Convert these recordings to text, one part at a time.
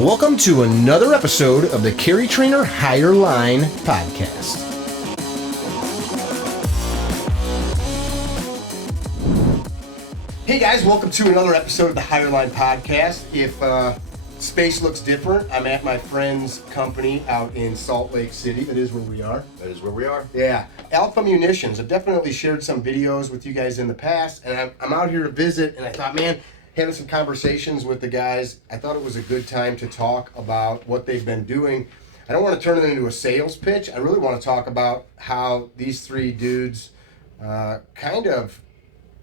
Welcome to another episode of the CarryTrainer Higher Line podcast. Hey guys, welcome to another episode of the Higher Line podcast. If space looks different, I'm at my friend's company out in Salt Lake City. That is where we are. That is where we are. Yeah. Alpha Munitions. I've definitely shared some videos with you guys in the past, and I'm out here to visit, and I thought, man, having some conversations with the guys, I thought it was a good time to talk about what they've been doing. I don't want to turn it into a sales pitch. I really want to talk about how these three dudes kind of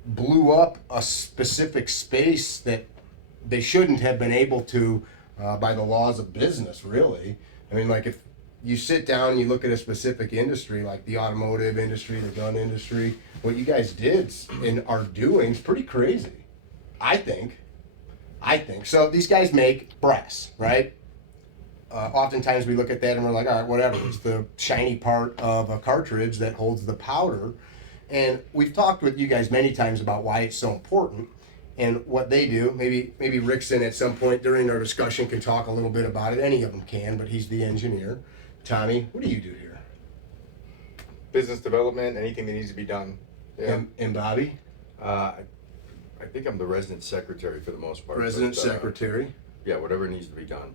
blew up a specific space that they shouldn't have been able to by the laws of business, really. I mean, like if you sit down and you look at a specific industry, like the automotive industry, the gun industry, what you guys did and are doing is pretty crazy. I think. So these guys make brass, right? Oftentimes we look at that and we're like, all right, whatever. It's the shiny part of a cartridge that holds the powder. And we've talked with you guys many times about why it's so important and what they do. Maybe Rickson at some point during our discussion can talk a little bit about it. Any of them can, but he's the engineer. Tommy, what do you do here? Business development, anything that needs to be done. Yeah. And Bobby? I think I'm the resident secretary for the most part. Resident secretary? Yeah, whatever needs to be done.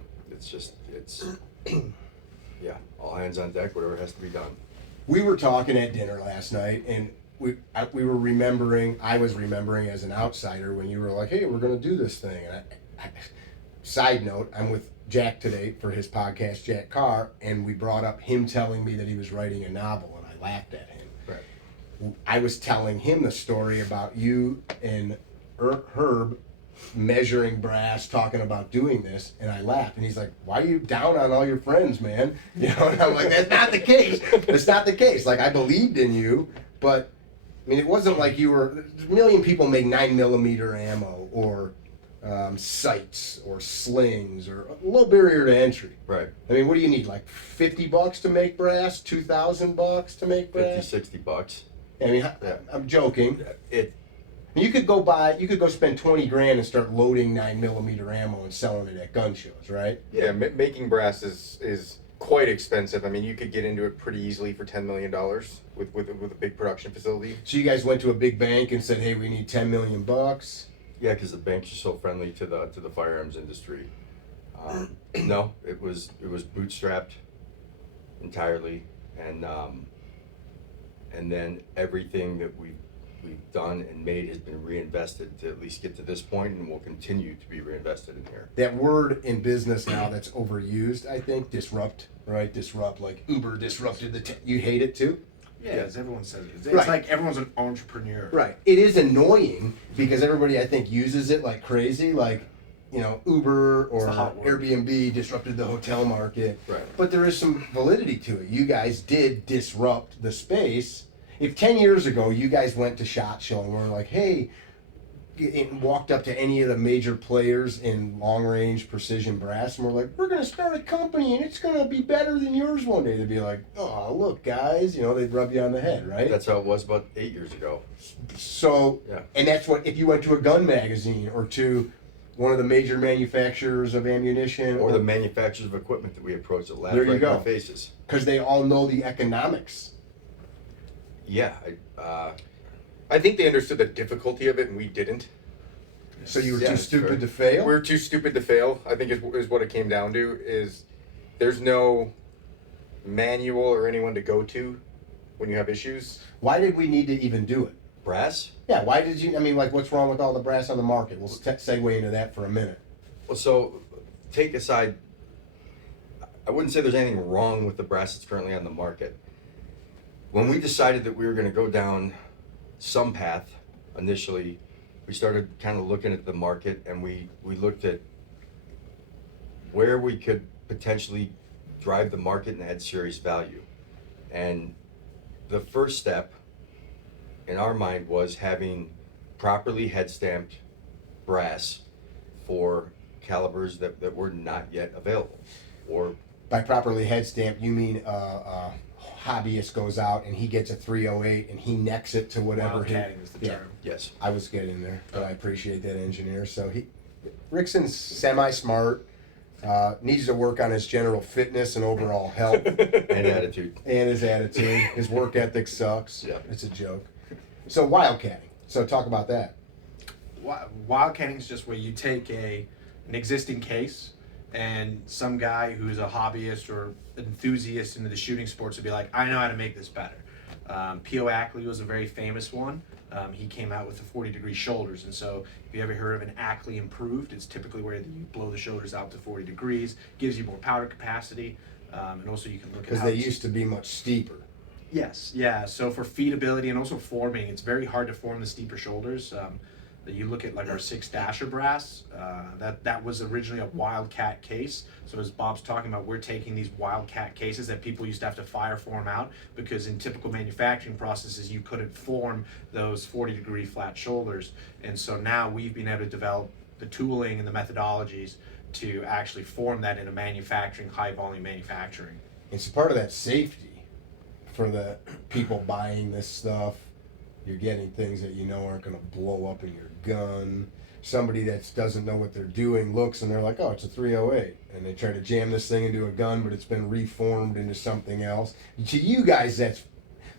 Yeah, all hands on deck, whatever has to be done. We were talking at dinner last night, and we were remembering, I was remembering as an outsider when you were like, hey, we're going to do this thing. And side note, I'm with Jack today for his podcast, Jack Carr, and we brought up him telling me that he was writing a novel, and I laughed at him. Right. I was telling him the story about you and Herb measuring brass, talking about doing this, and I laughed, and he's like, why are you down on all your friends, man? You know, and I'm like, that's not the case. That's not the case. Like, I believed in you, but I mean, it wasn't like you were, a million people make 9mm ammo or sights or slings or low barrier to entry. Right. I mean, what do you need? Like $50 to make brass? $2,000 to make brass? $50-$60. I mean, Yeah. I'm joking. It. You could go spend $20,000 and start loading 9mm ammo and selling it at gun shows, right? Yeah, making brass is quite expensive. I mean, you could get into it pretty easily for $10 million with a big production facility. So you guys went to a big bank and said, hey, we need $10 million. Yeah, because the banks are so friendly to the firearms industry. No, it was bootstrapped entirely, and then everything that we've done and made has been reinvested to at least get to this point, and will continue to be reinvested in here. That word in business now that's overused, I think, disrupt, right? Disrupt, like Uber disrupted you hate it too? Yeah, as everyone says it. It's Right. like everyone's an entrepreneur. Right. It is annoying because everybody, I think, uses it like crazy, like, you know, Uber or the hot word. Airbnb disrupted the hotel market. Right. But there is some validity to it. You guys did disrupt the space. If 10 years ago you guys went to SHOT Show and were like, hey, and walked up to any of the major players in long-range precision brass and were like, we're going to start a company and it's going to be better than yours one day, they'd be like, oh, look, guys, you know, they'd rub you on the head, right? That's how it was about 8 years ago. So, Yeah. and that's what, if you went to a gun magazine or to one of the major manufacturers of ammunition Or the manufacturers of equipment that we approached that laughed There you right in go. our faces. because they all know the economics. Yeah, I think they understood the difficulty of it, and we didn't. So you were Yeah, too that's stupid fair. to fail? We were too stupid to fail, I think is what it came down to, is there's no manual or anyone to go to when you have issues. Why did we need to even do it? brass. Yeah, why did you, I mean, like, what's wrong with all the brass on the market? We'll segue into that for a minute. Well, so take aside, I wouldn't say there's anything wrong with the brass that's currently on the market. When we decided that we were going to go down some path initially, we started kind of looking at the market, and we looked at where we could potentially drive the market and add serious value. And the first step in our mind was having properly head stamped brass for calibers that were not yet available. Or By properly head stamp, you mean a hobbyist goes out and he gets a 308 and he necks it to whatever. Wildcatting is the term. yes, I was getting there, but I appreciate that engineer. So Rickson's semi-smart. Needs to work on his general fitness and overall health And attitude. and his attitude. His work ethic sucks. Yeah. It's a joke. So wildcatting. So talk about that. Wildcatting is just where you take an existing case, and some guy who's a hobbyist or enthusiast into the shooting sports would be like, I know how to make this better. P.O. Ackley was a very famous one. He came out with the 40-degree shoulders, and so if you ever heard of an Ackley improved, it's typically where you blow the shoulders out to 40 degrees, gives you more powder capacity, and also you can look at Because how they it's- used to be much steeper. Yes, yeah. So for feedability and also forming, it's very hard to form the steeper shoulders. You look at like our 6 Dasher brass. That was originally a Wildcat case. So as Bob's talking about, we're taking these Wildcat cases that people used to have to fire form out because in typical manufacturing processes you couldn't form those 40-degree flat shoulders. And so now we've been able to develop the tooling and the methodologies to actually form that in a manufacturing, high volume manufacturing. It's part of that safety for the people buying this stuff. You're getting things that you know aren't going to blow up in your gun. Somebody that doesn't know what they're doing looks and they're like, oh, it's a 308. And they try to jam this thing into a gun, but it's been reformed into something else. To you guys, that's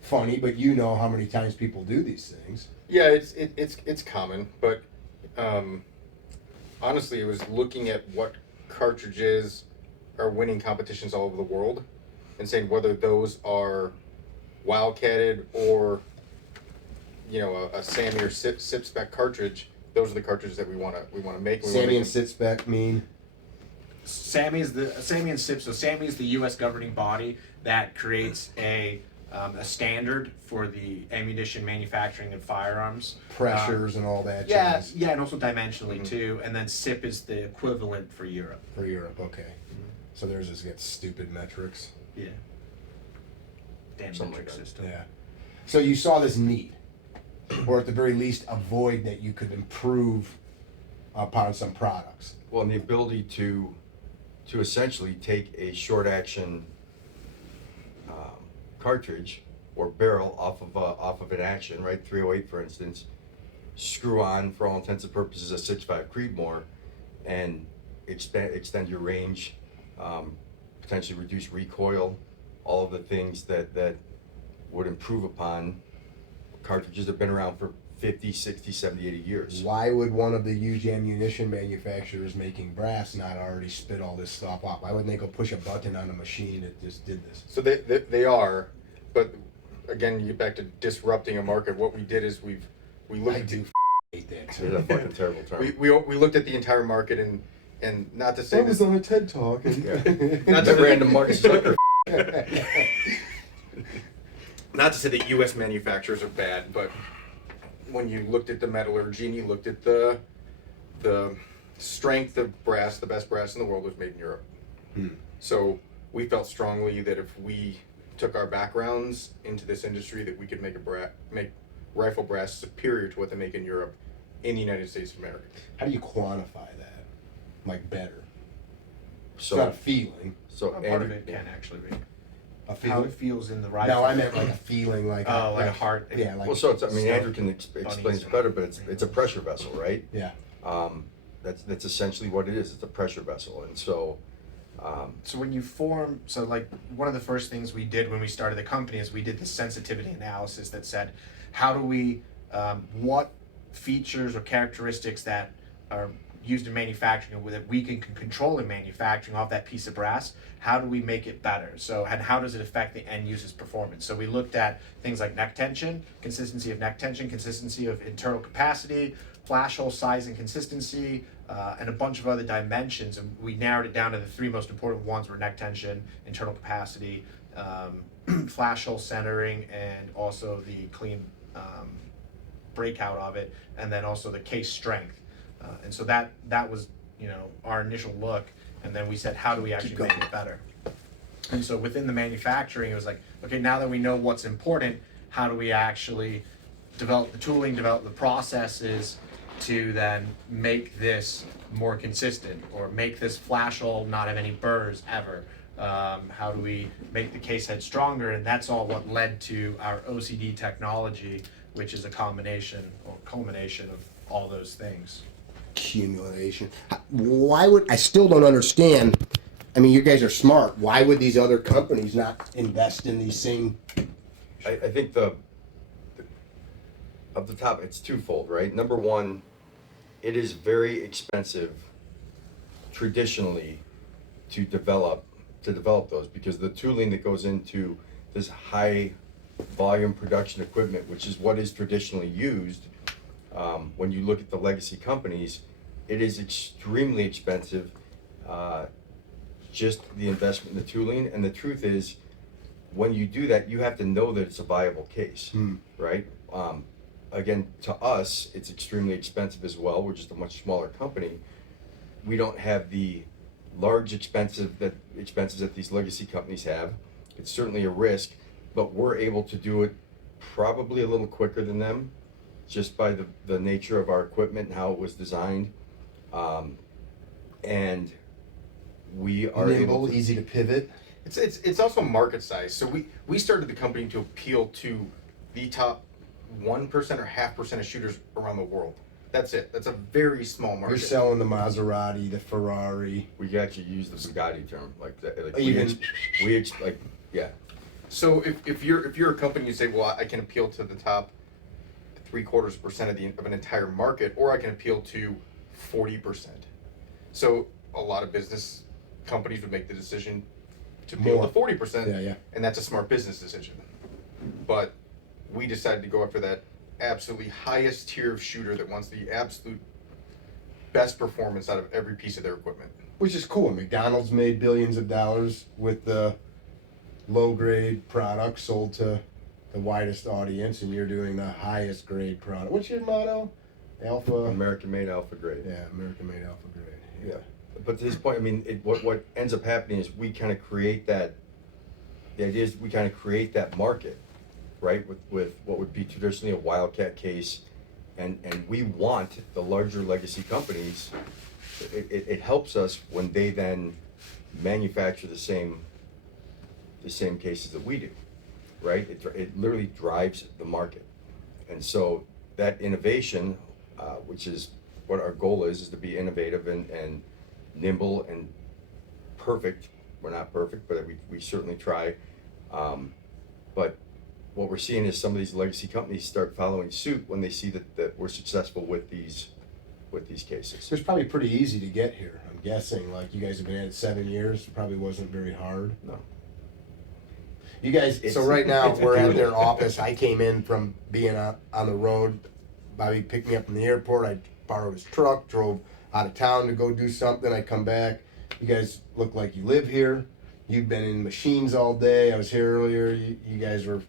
funny, but you know how many times people do these things. Yeah, it's common, but honestly, it was looking at what cartridges are winning competitions all over the world, and saying whether those are wildcatted or a SAMI or SIP spec cartridge. Those are the cartridges that we want to make. SAMI and sit spec mean? SAMI and SIP. So SAMI is the U.S. governing body that creates a standard for the ammunition manufacturing and firearms. Pressures and all that Yeah, jazz. yeah, and also dimensionally too. And then SIP is the equivalent for Europe. For Europe, okay. So theirs has got stupid metrics. Yeah. Damn Something metric like that. system. Yeah. So you saw this need, or at the very least, a void that you could improve upon some products. Well, and the ability to essentially take a short action cartridge or barrel off of an action, right? 308, for instance, screw on, for all intents and purposes, a 6.5 Creedmoor, and extend your range, potentially reduce recoil, all of the things that would improve upon cartridges that have been around for 50, 60, 70, 80 years. Why would one of the huge ammunition manufacturers making brass not already spit all this stuff out? Why wouldn't they go push a button on a machine that just did this? So they are, but again, you get back to disrupting a market. What we did is we looked I at do hate that It's too. a fucking terrible term. we looked at the entire market and not to say I was this, on a TED Talk. And not The to random Mark Zucker. not to say that U.S. manufacturers are bad, but when you looked at the metallurgy and you looked at the strength of brass, the best brass in the world was made in Europe. So we felt strongly that if we took our backgrounds into this industry, that we could make make rifle brass superior to what they make in Europe in the United States of America. How do you quantify that? Like better? It's So, not a feeling. so Part of Andrew, it can actually be A how feeling? it feels in the rifle. No, I meant like a feeling, like like a heart. Yeah, like well, so it's, I mean, stuff. Andrew can explain it better, but it's a pressure vessel, right? Yeah. That's essentially what it is. It's a pressure vessel, and so So when you form, so like one of the first things we did when we started the company is we did the sensitivity analysis that said, how do we, what features or characteristics that are used in manufacturing or that we can control in manufacturing off that piece of brass, how do we make it better? So, and how does it affect the end user's performance? So we looked at things like neck tension, consistency of neck tension, consistency of internal capacity, flash hole size and consistency, and a bunch of other dimensions, and we narrowed it down to the 3 most important ones were neck tension, internal capacity, flash hole centering, and also the clean breakout of it, and then also the case strength. And so that was, our initial look, and then we said, how do we actually make it better? And so within the manufacturing, it was like, okay, now that we know what's important, how do we actually develop the tooling, develop the processes to then make this more consistent, or make this flash hole not have any burrs ever? How do we make the case head stronger? And that's all what led to our OCD technology, which is a combination or culmination of all those things. accumulation. Why would I still don't understand? I mean, you guys are smart. Why would these other companies not invest in these same? I think of the top, it's twofold, right? Number one, it is very expensive traditionally to develop those, because the tooling that goes into this high volume production equipment, which is what is traditionally used, when you look at the legacy companies, it is extremely expensive, just the investment in the tooling. And the truth is, when you do that, you have to know that it's a viable case, right? Again, to us, it's extremely expensive as well. We're just a much smaller company. We don't have the large expenses that these legacy companies have. It's certainly a risk, but we're able to do it probably a little quicker than them, just by the nature of our equipment and how it was designed. And we are Nimble, able to, easy to pivot. It's also market size. So we started the company to appeal to the top 1% or 0.5% of shooters around the world. That's it. That's a very small market. You're selling the Maserati, the Ferrari. we actually use the Bugatti term, like that. Like Even- like, yeah. So if you're a company, you say, well, I can appeal to the top 0.75% of an entire market, or I can appeal to 40%. So a lot of business companies would make the decision to appeal More. to 40%, Yeah. and that's a smart business decision. But we decided to go after that absolutely highest tier of shooter that wants the absolute best performance out of every piece of their equipment. Which is cool. McDonald's made billions of dollars with the low grade product sold to the widest audience, and you're doing the highest grade product. What's your motto? Alpha. American made, Alpha grade. Yeah, American made Alpha grade. Yeah. But to this point, I mean, what ends up happening is we kind of create that. The idea is we kind of create that market, right? With what would be traditionally a wildcat case, and we want the larger legacy companies. It helps us when they then manufacture the same cases that we do, right? It literally drives the market, and so that innovation, which is what our goal is to be innovative and nimble and perfect. We're not perfect, but we certainly try. But what we're seeing is some of these legacy companies start following suit when they see that we're successful with these cases. So it's probably pretty easy to get here. I'm guessing. Like you guys have been at it 7 years. It probably wasn't very hard. No. You guys. So right now we're at their office. I came in from being on the road. Bobby picked me up from the airport. I borrowed his truck, drove out of town to go do something. I come back. You guys look like you live here. You've been in machines all day. I was here earlier. You guys were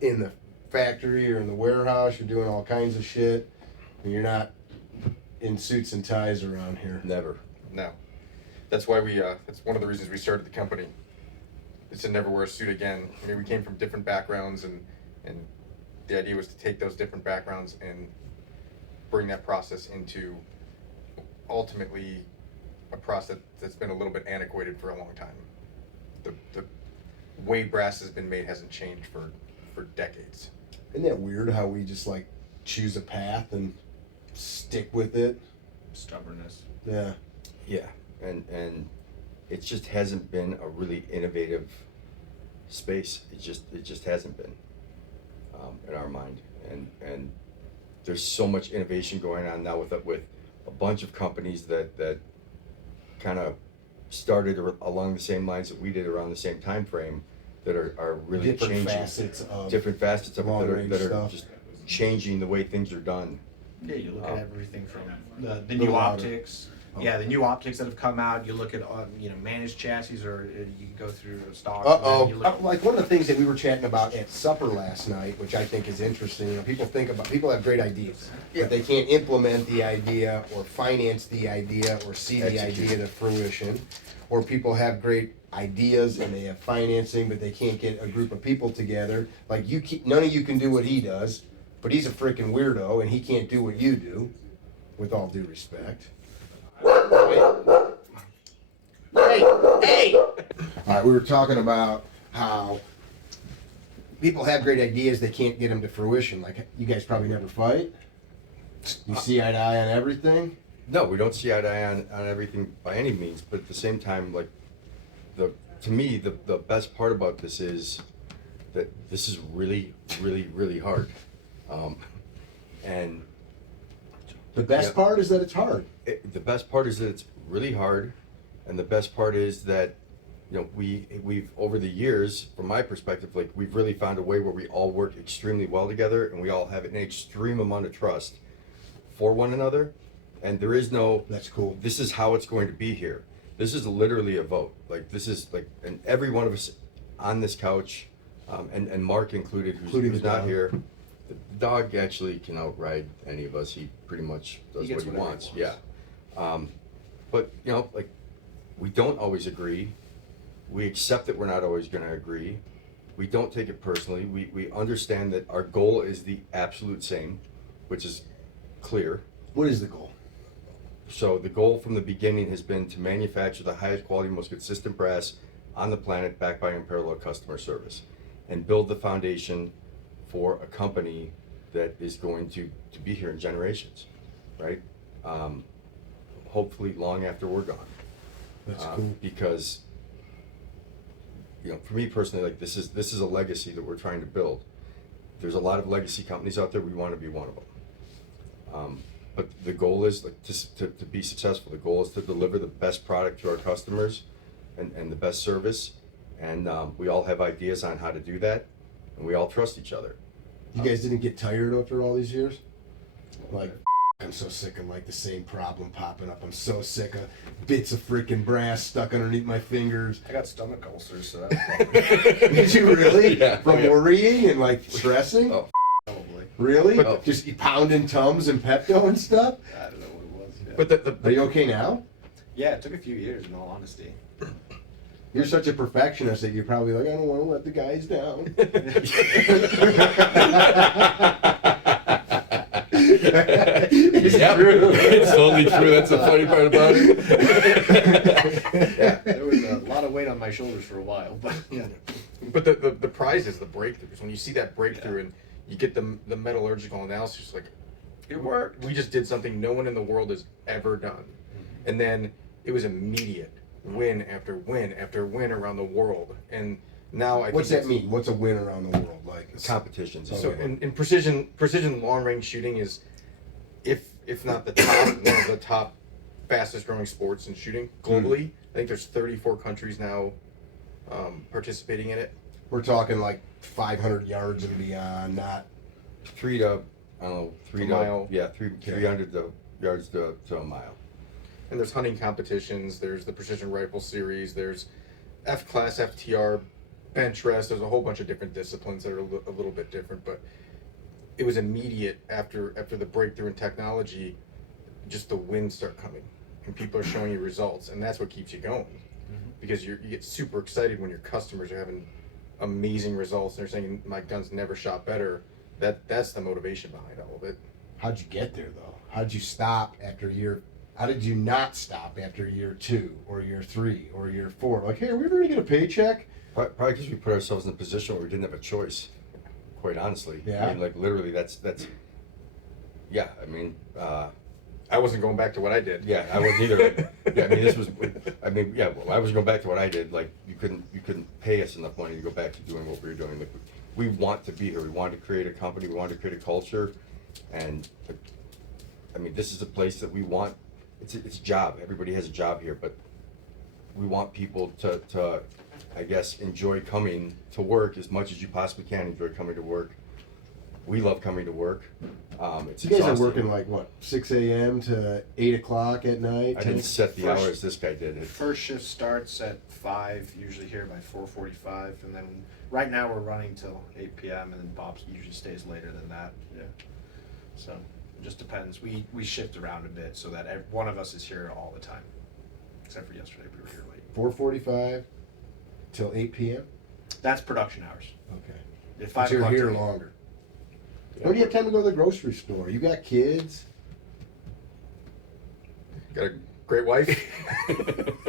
in the factory or in the warehouse. You're doing all kinds of shit. And you're not in suits and ties around here. Never. No. That's why that's one of the reasons we started the company. Is to never wear a suit again. I mean, we came from different backgrounds, and the idea was to take those different backgrounds and bring that process into ultimately a process that's been a little bit antiquated for a long time. The way brass has been made hasn't changed for decades. Isn't that weird how we just like choose a path and stick with it? Stubbornness. Yeah. Yeah, and it just hasn't been a really innovative space. It just hasn't been in our mind, and there's so much innovation going on now with a bunch of companies that kind of started along the same lines that we did around the same time frame, that are really Different changing facets of different facets of it long-range that are stuff. just changing the way things are done. Yeah, you look at everything from the The new louder. optics. Yeah, the new optics that have come out. You look at managed chassis, or you can go through stock. You look Like one of the things that we were chatting about at supper last night, which I think is interesting. You know, people have great ideas, but they can't implement the idea or finance the idea or see the Execute. idea to fruition. Or people have great ideas and they have financing, but they can't get a group of people together. Like none of you can do what he does, but he's a freaking weirdo and he can't do what you do. With all due respect. Hey! All right, we were talking about how people have great ideas, they can't get them to fruition. Like, you guys probably never fight. You see eye to eye on everything. No, we don't see eye to eye on everything by any means, but at the same time, like, to me, the best part about this is that this is really, really, really hard. And The best Yeah. part is that it's hard. the best part is that it's really hard, and the best part is that, you know, we've over the years, from my perspective, like, we've really found a way where we all work extremely well together, and we all have an extreme amount of trust for one another, and there is no, That's cool. this is how it's going to be here. This is literally a vote. Like, this is like, and every one of us on this couch, and Mark included, Including who's the not dog. here. The dog actually can outride any of us. He pretty much does He gets what he whatever wants. he wants. Yeah. But, you know, like, we don't always agree. We accept that we're not always going to agree. We don't take it personally. We understand that our goal is the absolute same, which is clear. What is the goal? So the goal from the beginning has been to manufacture the highest quality, most consistent brass on the planet, backed by unparalleled customer service, and build the foundation for a company that is going to be here in generations, right? Hopefully long after we're gone. That's cool. Because, you know, for me personally, like, this is a legacy that we're trying to build. There's a lot of legacy companies out there. We want to be one of them. But the goal is, like, to be successful. The goal is to deliver the best product to our customers and the best service. And we all have ideas on how to do that, and we all trust each other. You guys didn't get tired after all these years? Like, I'm so sick of like the same problem popping up. I'm so sick of bits of freaking brass stuck underneath my fingers. I got stomach ulcers, so that's Did you really? Yeah. From worrying and like stressing? Oh. probably. Really? But- Just pounding Tums and Pepto and stuff? I don't know what it was. Yeah. But Are you okay now? Yeah, it took a few years, in all honesty. You're such a perfectionist that you're probably like, I don't want to let the guys down. It's Yep. true. It's totally true. That's the funny part about it. There was a lot of weight on my shoulders for a while, but yeah. But the prize is the breakthroughs. When you see that breakthrough and you get the metallurgical analysis, like, it worked. We just did something no one in the world has ever done. And then it was immediate win after win after win around the world. And now I What's think that mean? What's a win around the world? Like Competitions. So Okay. in precision long range shooting is, if not the top, one of the top fastest growing sports in shooting globally. I think there's 34 countries now participating in it. we're talking like 500 yards and beyond, not 3 to, I don't know, 3 A to, mile. yeah, 300 yards to a mile. And there's hunting competitions. There's the precision rifle series. There's F class, FTR, bench rest. There's a whole bunch of different disciplines that are a little bit different, but it was immediate after the breakthrough in technology. Just the wins start coming, and people are showing you results, and that's what keeps you going. Because you get super excited when your customers are having amazing results. And they're saying my gun's never shot better. That's the motivation behind all of it. how'd you get there though? How'd you stop after year? How did you not stop after year 2 or year 3 or year 4? Like, hey, are we ever gonna get a paycheck? Probably because we put ourselves in a position where we didn't have a choice, quite honestly. Yeah. I mean, like, literally, that's yeah, I mean, I wasn't going back to what I did. yeah, I wasn't either. Yeah, I mean, this was, I mean, yeah, well, I was going back to what I did. Like, you couldn't pay us enough money to go back to doing what we were doing. Like, we want to be here. We want to create a company. We want to create a culture, and I mean, this is a place that we want. It's a job. Everybody has a job here, but we want people to I guess, enjoy coming to work as much as you possibly can. Enjoy coming to work. We love coming to work. It's You guys are exhausting. working like what, 6 a.m. to 8 o'clock at night? I didn't set the First- hours this guy did. It, First shift starts at 5, usually here by 4:45, and then right now we're running till 8 p.m. and then Bob usually stays later than that. Yeah. So it just depends. We shift around a bit so that one of us is here all the time, except for yesterday we were here late. 4:45 till 8 p.m. That's production hours. Okay. At 5 But you're o'clock here to 8. longer. When do you have time to go to the grocery store? You got kids. Got a great wife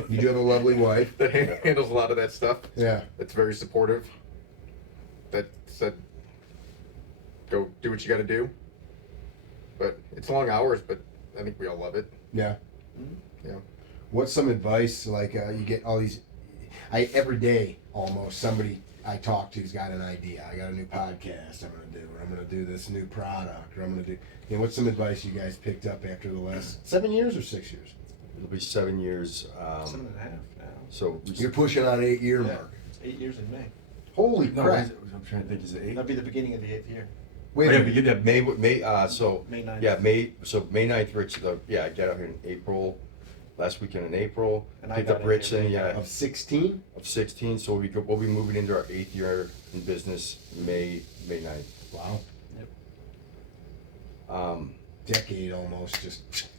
You do have a lovely wife. that handles a lot of that stuff. Yeah. That's very supportive. That said, go do what you got to do. But it's long hours, but I think we all love it. Yeah. Yeah. What's some advice? Like you get all these, every day almost somebody I talk to's got an idea. I got a new podcast I'm gonna do, or I'm gonna do this new product, or I'm gonna do. You know, what's some advice you guys picked up after the last 7 years or 6 years? It'll be 7 years. 7.5 now. So You're pushing on 8-year Yeah. mark. It's 8 years in May. Holy no, crap! I'm trying to think. Is it 8? That'd be the beginning of the 8th year. Wait, Oh, a yeah, minute. but yeah, May. So May 9th. yeah, May. So May 9th, Rich. I got out here in April. Last weekend in April. And I Picked got up in Rickson. here Yeah, of 16. of 16. So we'll be moving into our 8th year in business. May 9th. Wow, decade almost. Just.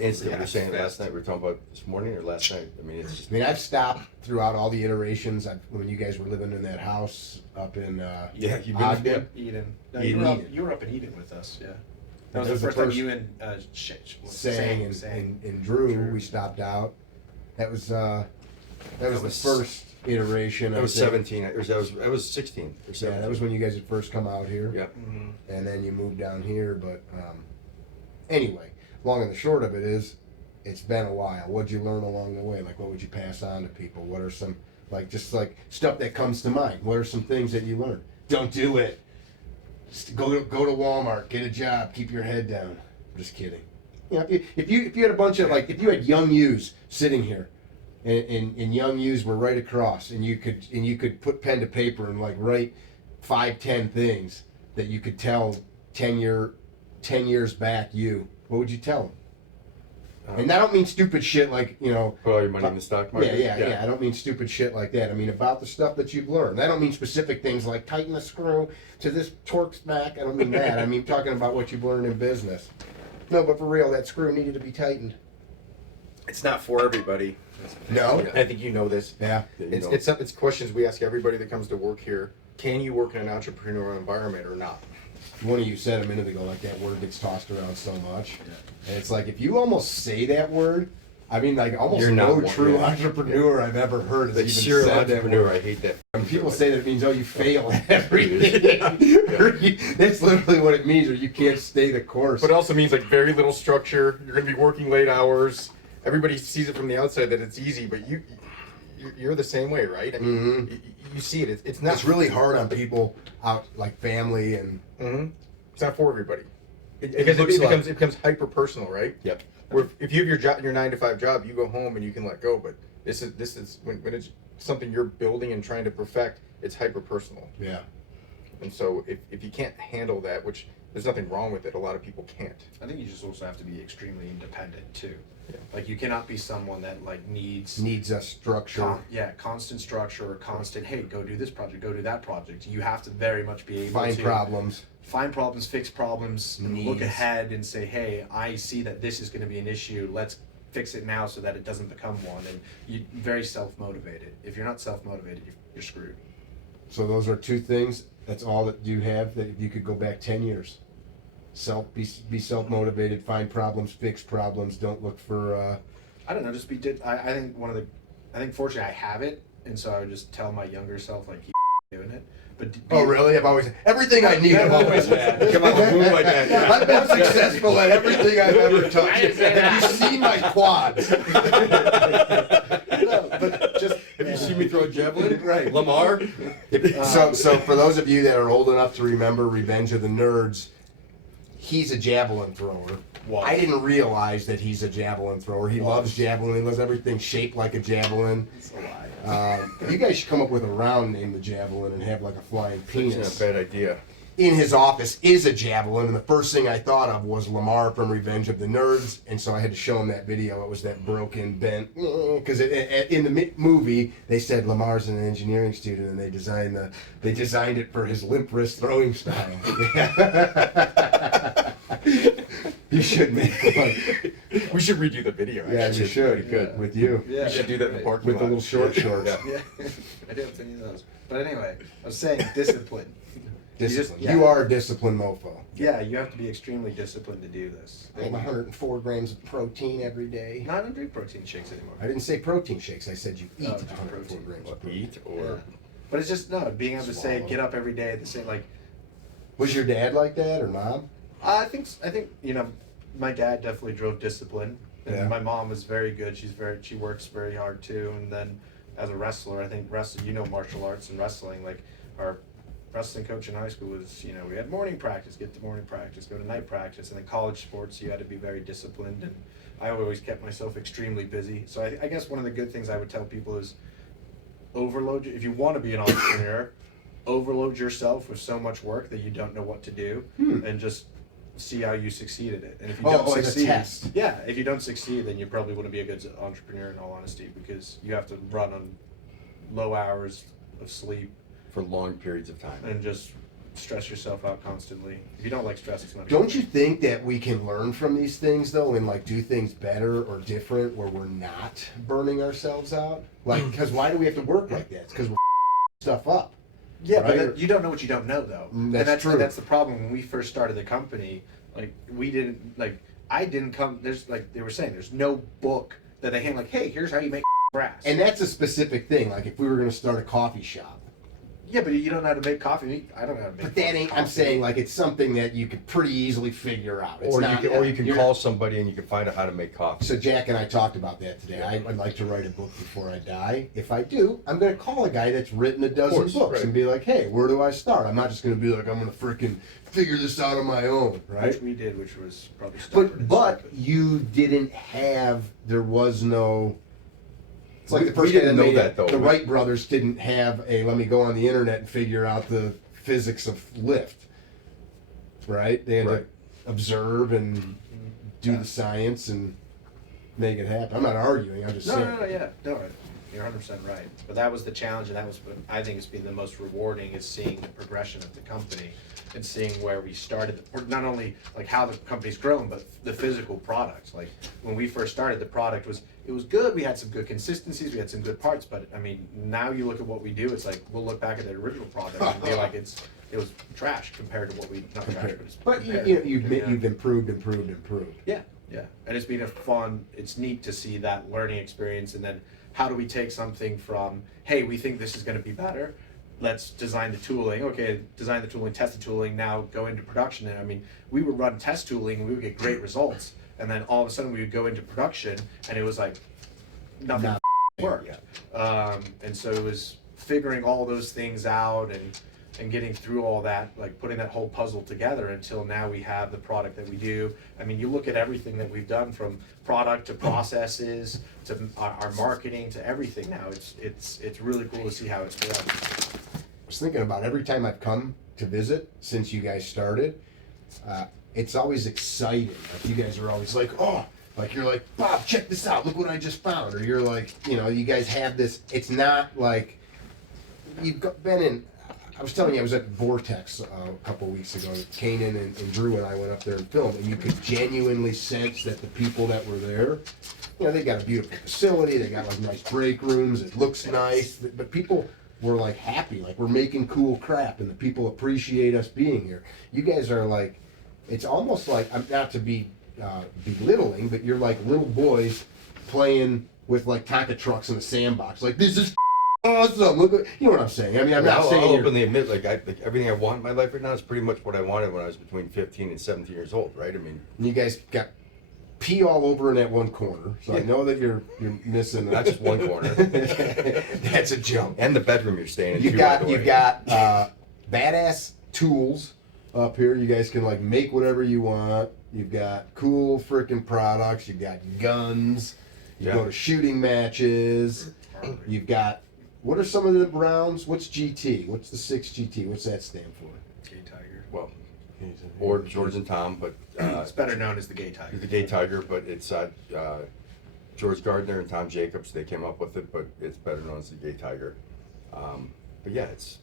Instantly, Yeah, we were saying fast. last night. We were talking about this morning or last night. I mean, it's just. I mean, I've stopped throughout all the iterations. When you guys were living in that house up in Yeah, you've been. Ogden. Yeah. Eden. No, Eden. you were up in Eden with us, yeah. That was That the was first the time first- you and Sang and Drew, Drew. we stopped out. That was the was- first iteration. That I was think. 17. That was 16 or 17. Yeah, that was when you guys had first come out here. Yeah. Mhm. And then you moved down here. But anyway, long and the short of it is, it's been a while. What'd you learn along the way? Like, what would you pass on to people? What are some, like, just like stuff that comes to mind? What are some things that you learned? Don't do it. Go to Walmart, get a job, keep your head down. I'm just kidding. You know, if you had a bunch of, like, if you had young yous sitting here, and young yous were right across, and you could put pen to paper and like write 5-10 things that you could tell 10 years back you, what would you tell them? And I don't mean stupid shit like, you know. Put all your money in the stock market. Yeah. I don't mean stupid shit like that. I mean about the stuff that you've learned. I don't mean specific things like tighten the screw to this torque back. I don't mean that. I mean talking about what you've learned in business. No, but for real, that screw needed to be tightened. It's not for everybody. No? I think you know this. Yeah. It's questions we ask everybody that comes to work here. Can you work in an entrepreneurial environment or not? One of you said a minute ago, like that word gets tossed around so much. And it's like, if you almost say that word, I mean, like almost You're not no one, true yeah. entrepreneur I've ever heard has Like even serial said that entrepreneur, word. I hate that. When people say that, it means, oh, you fail at everything. Or that's literally what it means, or you can't stay the course. But it also means like very little structure. You're going to be working late hours. Everybody sees it from the outside that it's easy, but you're the same way, right? I mean, you see it. It's not. It's really hard on people out, like family and. Mhm. It's not for everybody. It Because looks like- it becomes hyper personal, right? Yep. Where if you have your 9-to-5 job, you go home and you can let go. But this is when it's something you're building and trying to perfect. It's hyper personal. Yeah. And so if you can't handle that, which there's nothing wrong with it, a lot of people can't. I think you just also have to be extremely independent too. Yeah. Like you cannot be someone that like needs Needs a structure. constant structure or constant, hey, go do this project, go do that project. You have to very much be able Find to problems. find problems, fix problems, and look Needs. ahead and say, hey, I see that this is going to be an issue. Let's fix it now so that it doesn't become one. And you're very self-motivated. If you're not self-motivated, you're screwed. So those are two things. That's all that you have. That if you could go back 10 years, be self-motivated, find problems, fix problems. Don't look for. I don't know, just be. I think fortunately I have it, and so I would just tell my younger self like keep doing it. But Oh really? I've always everything I need. I've always had. Come on, move like that. I've been successful at everything I've ever touched. I didn't say Have you that. seen my quads? No, but just Have you seen me throw a javelin? Right. Lamar? So for those of you that are old enough to remember Revenge of the Nerds, he's a javelin thrower. Wow. I didn't realize that he's a javelin thrower. He loves javelin. He loves everything shaped like a javelin. It's a lie. You guys should come up with a round named the javelin and have like a flying It's penis. not a bad idea. In his office is a javelin, and the first thing I thought of was Lamar from Revenge of the Nerds, and so I had to show him that video. It was that broken, bent, because in the movie they said Lamar's an engineering student, and they designed it for his limp wrist throwing style. You should make one. We should redo the video. Yeah, actually. you should. Pretty good. With you. Yeah. We should do that in the parking With the lot. little short shorts. Yeah. Yeah, I didn't have any of those. But anyway, I was saying discipline. Discipline. yeah. You are a disciplined mofo. Yeah, you have to be extremely disciplined to do this. I have 104 grams of protein every day. Not in drink protein shakes anymore. I didn't say protein shakes. I said you eat Oh, just 104 protein. grams What, of protein. eat Yeah. or But it's just no being able to say Swallow. get up every day at the same like. Was your dad like that or mom? I think my dad definitely drove discipline. And Yeah. my mom is very good. She works very hard too. And then as a wrestler, I think wrestling, martial arts and wrestling, like our wrestling coach in high school was, we had morning practice, get to morning practice, go to night practice, and then college sports, you had to be very disciplined. And I always kept myself extremely busy. So I guess one of the good things I would tell people is overload. If you want to be an entrepreneur, overload yourself with so much work that you don't know what to do, and just see how you succeed at it. And if you don't as a succeed, test. yeah, if you don't succeed, then you probably wouldn't be a good entrepreneur in all honesty, because you have to run on low hours of sleep For long periods of time. and just stress yourself out constantly. If you don't like stress, it's not. Don't you think that we can learn from these things though, and like do things better or different, where we're not burning ourselves out? Like, because why do we have to work like that? It's because we're stuff up. Yeah, Right? but you don't know what you don't know, though. That's true. And that's the problem. When we first started the company, like I didn't come. There's like they were saying, there's no book that they hand like, hey, here's how you make brass. And that's a specific thing. Like if we were going to start a coffee shop. yeah, but you don't know how to make coffee. I don't know how to make. But that ain't, I'm coffee. saying like it's something that you could pretty easily figure out. It's Or not, you can you're- call somebody and you can find out how to make coffee. So Jack and I talked about that today. I'd like to write a book before I die. If I do, I'm going to call a guy that's written a dozen course, books right. and be like, hey, where do I start? I'm not just going to be like, I'm going to freaking figure this out on my own, right? Which we did, which was probably stubborn. But you didn't have, there was no, it's like We- the first we guy didn't that know made that, it. though. The We- Wright brothers didn't have a, let me go on the internet and figure out the physics of lift, right? They had Right. to observe and do the science and make it happen. I'm not arguing, I'm just saying. No, yeah, no, you're 100% right. But that was the challenge, and that was what I think has been the most rewarding, is seeing the progression of the company and seeing where we started. Not only like how the company's grown, but the physical products. Like when we first started, the product was good. We had some good consistencies, we had some good parts. But I mean, now you look at what we do. It's like we'll look back at the original product and be like, it was trash compared to what we not trash, but it's But compared. you've improved. Yeah, yeah, and it's been it's neat to see that learning experience, and then how do we take something from, hey, we think this is going to be better, let's design the tooling, okay, design the tooling, test the tooling, now go into production. And I mean, we would run test tooling and we would get great results, and then all of a sudden we would go into production and it was like nothing Not worked. And so it was figuring all those things out and getting through all that, like putting that whole puzzle together until now we have the product that we do. I mean, you look at everything that we've done, from product to processes to our marketing to everything now. It's really cool to see how it's grown. I was thinking about every time I've come to visit since you guys started, it's always exciting. Like you guys are always like, oh, like you're like, Bob, check this out, look what I just found. Or you're like, you guys have this, it's not like, been in, I was telling you, I was at Vortex a couple weeks ago. Kanan and Drew and I went up there and filmed, and you could genuinely sense that the people that were there, they got a beautiful facility, they got like nice break rooms, it looks nice, but people were like happy, like we're making cool crap, and the people appreciate us being here. You guys are like, it's almost like, not to be belittling, but you're like little boys playing with like Tonka trucks in a sandbox. Like, this is awesome. Look, you know what I'm saying? I mean, I'm not saying I'll you're- openly admit, like everything I want in my life right now is pretty much what I wanted when I was between 15 and 17 years old, right? I mean, you guys got pee all over in that one corner, so I know that you're missing. not just one corner. That's a joke. And the bedroom you're staying in. You've too, got by the way. badass tools up here. You guys can like make whatever you want. You've got cool freaking products. You've got guns. You Yeah. go to shooting matches. You've got, what are some of the rounds? What's GT? What's the 6 GT? What's that stand for? Gay Tiger. Well, or George and Tom, but It's better known as the Gay Tiger. the Gay Tiger, but it's George Gardner and Tom Jacobs. They came up with it, but it's better known as the Gay Tiger. But yeah, it's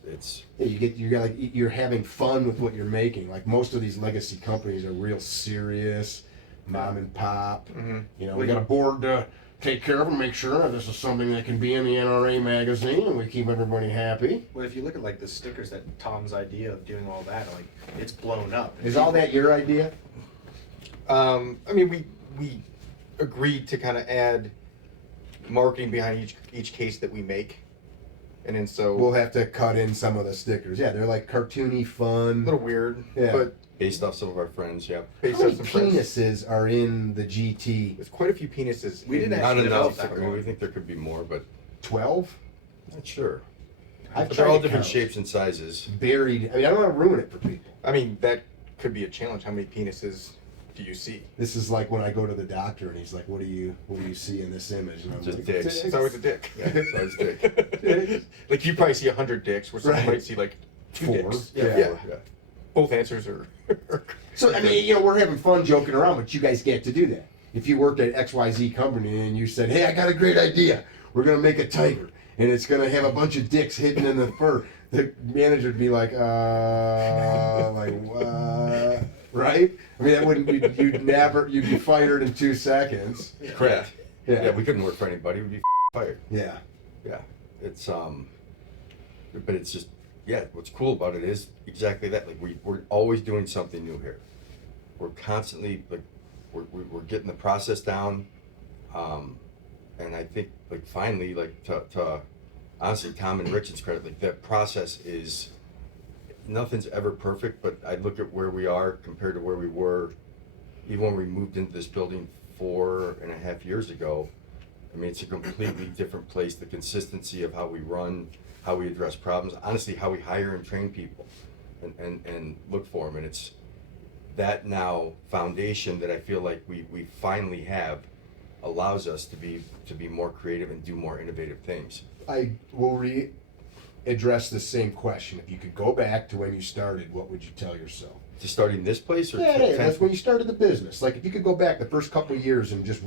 Yeah, you're having fun with what you're making. Like most of these legacy companies are real serious, mom and pop. Mm-hmm. We got a board to take care of and make sure that this is something that can be in the NRA magazine, and we keep everybody happy. Well, if you look at like the stickers, that Tom's idea of doing all that, like it's blown up. Is all that your idea? I mean, we agreed to kind of add marketing behind each case that we make. And then so We'll have to cut in some of the stickers. Yeah, they're like cartoony, a fun. little weird, Yeah. but Based off some of our friends, yeah. based How on many some friends. penises are in the GT? There's quite a few penises. We didn't in- actually Not develop enough. that I mean, one. we think there could be more, but 12? not sure. I've But they're tried all to different count. shapes and sizes. Buried. I mean, I don't want to ruin it for people. I mean, that could be a challenge. How many penises do you see? This is like when I go to the doctor and he's like, "What do you see in this image?" And I'm Just like, dicks. It's always a dick. Yeah, it's always dick. Like you probably see 100 dicks, where someone Right. might see like 2 4. dicks. Yeah. Yeah. Both answers are. So I mean, we're having fun joking around, but you guys get to do that. If you worked at XYZ company and you said, "Hey, I got a great idea. We're gonna make a tiger, and it's gonna have a bunch of dicks hidden in the fur," the manager would be like, like what? Right? I mean, that wouldn't be. You'd be fired in 2 seconds. Correct. Yeah. Yeah, we couldn't work for anybody. We'd be fired. Yeah. Yeah. It's but it's just, yeah, what's cool about it is exactly that. Like we're always doing something new here. We're constantly like we're getting the process down. And I think like finally, like to honestly Tom and Rickson's credit, like that process is, nothing's ever perfect, but I look at where we are compared to where we were even when we moved into this building 4.5 years ago. I mean, it's a completely different place. The consistency of how we run, how we address problems, honestly, how we hire and train people and look for them. And it's that now foundation that I feel like we finally have allows us to be more creative and do more innovative things. I will address the same question. If you could go back to when you started, what would you tell yourself? To starting this place or Yeah, to- that's when you started the business. Like, if you could go back the first couple of years and just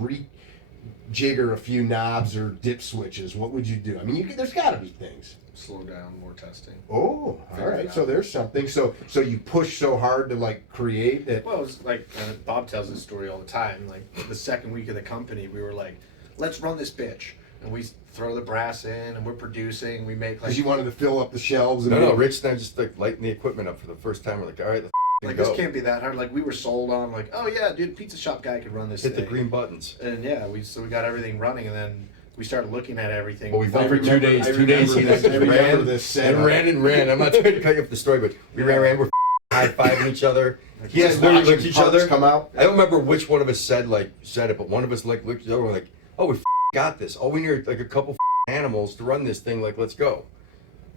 rejigger a few knobs or dip switches, what would you do? I mean, there's got to be things. Slow down, more testing. Oh, all Figure right. it So out. there's something. So you push so hard to like create that. Well, it was like Bob tells this story all the time. Like the second week of the company, we were like, "Let's run this bitch," and we throw the brass in, and we're producing. We make like Because you wanted to fill up the shelves. And No, Rich and I just like lighting the equipment up for the first time. We're like, all right, let's go. this can't be that hard. Like we were sold on like, oh yeah, dude, pizza shop guy could run this. Hit the thing. green buttons. And yeah, we got everything running, and then we started looking at everything. Well, we I thought for remember- 2 days. I 2 days he remember just this- I remember ran this setup. and ran. I'm not trying to cut you off the story, but we ran. We're high-fiving each other. He Just just literally watching looked at each parts other. come out. I don't remember which one of us said it, but one of us like looked at the other. We're like, oh, we got this. All we need are like a couple animals to run this thing. Like, let's go.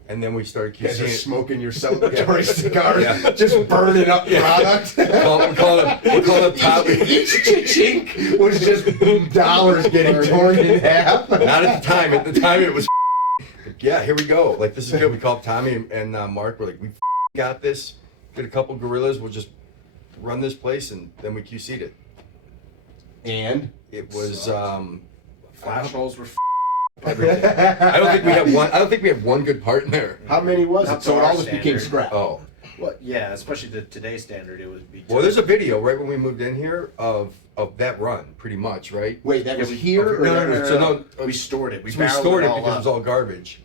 And then we started You guys are QCing it. smoking your celebratory cigars, Yeah. just burning up product. We're calling up top. Each chink was just dollars getting torn in half. Not at the time. At the time, it was. Yeah, here we go. Like, this is good. We called Tommy and Mark. We're like, we got this. Get a couple gorillas. We'll just run this place, and then we QC'd it. And It was. flash holes were Everything. I don't think we have one. I don't think we have one good part in there. how many was Not it? So to it our all just became standard. scrap. Oh, well, yeah, especially to today's standard, it would be. well, there's a video right when we moved in here of that run, pretty much, right? Wait, that was here? Or No, that no, was- so no, we stored it. we barreled stored it all because it up. was all garbage,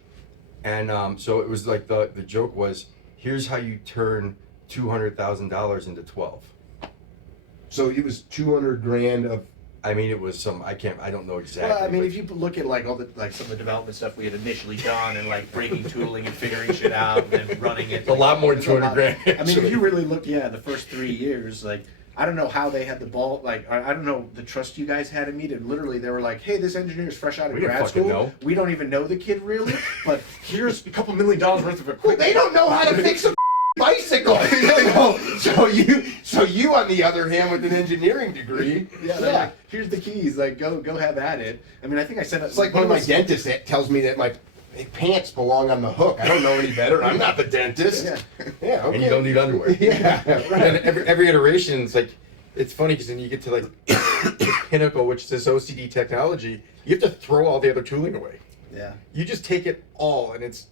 and so it was like the joke was, here's how you turn $200,000 into 12. So it was 200 grand of. I mean, it was some. I don't know exactly. Well, I mean, but- if you look at like all the like some of the development stuff we had initially done, and like breaking tooling and figuring shit out, and then running it. It's a lot more than it's a 200 lot. grand, I mean, if actually. you really look, the first 3 years, like I don't know how they had the ball. Like I don't know the trust you guys had in me to literally. They were like, "Hey, this engineer is fresh out of We didn't grad fucking school. know. We don't even know the kid really, but here's a couple $1 million worth of Well, equipment." they don't know how to fix a bicycle. So you, on the other hand, with an engineering degree, Yeah, they're like, here's the keys. Like, go have at it. I mean, I think I sent it. It's like one of my dentists that tells me that my pants belong on the hook. I don't know any better. I'm not the dentist. Yeah, okay. and you don't need underwear. Yeah, And right. every iteration, it's funny because then you get to like the pinnacle, which is this OCD technology. You have to throw all the other tooling away. Yeah, You just take it all, and it's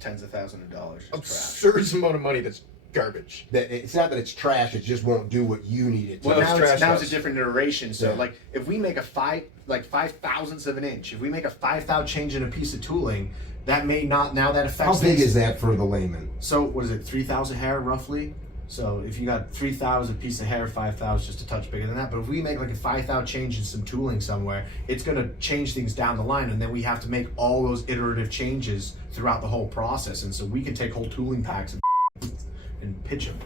tens of thousands of dollars. It's absurd amount of money that's garbage. That it's not that it's trash. It just won't do what you need it to. Well, it's now trash it's a house. different iteration. So, Yeah. like, if we make a 5/5000th of an inch, if we make a 5/1000 change in a piece of tooling, that may not now that affects. How big this. is that for the layman? So, what is it? 3,000 hair roughly. So if you got 3 thou a piece of hair, 5 thou is just a touch bigger than that. But if we make like a 5 thou change in some tooling somewhere, it's gonna change things down the line, and then we have to make all those iterative changes throughout the whole process. And so we can take whole tooling packs and pitch them.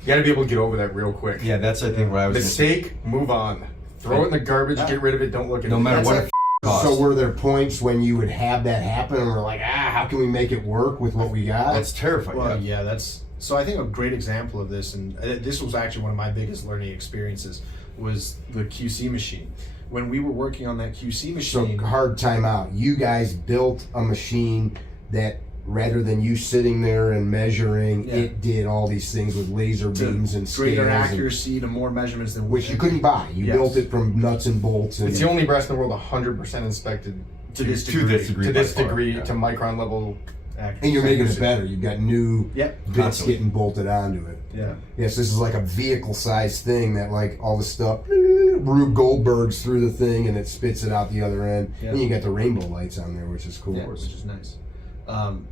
You got to be able to get over that real quick. Yeah, that's I think what I was. Mistake, move on. Throw it in the garbage, get rid of it, don't look at it. No matter That's what like- it costs. So were there points when you would have that happen and we're like, how can we make it work with what we got? That's terrifying. Well, yeah, that's so. I think a great example of this, and this was actually one of my biggest learning experiences, was the QC machine. When we were working on that QC So machine, hard time out. You guys built a machine that rather than you sitting there and measuring, Yeah. it did all these things with laser to beams and scales, greater and- accuracy, to more measurements than which you couldn't buy. You Yes. built it from nuts and bolts. And It's the only brass in the world 100% inspected to this to degree. this degree. to by this far, degree, yeah. to micron level. and you're making it better. You've got new Yep. bits Constantly. getting bolted onto it. Yeah. Yes, this is like a vehicle-sized thing that, like, all the stuff, Rube Goldberg's through the thing and it spits it out the other end. Yeah. And you got the rainbow lights on there, which is cool. Yeah, which is nice.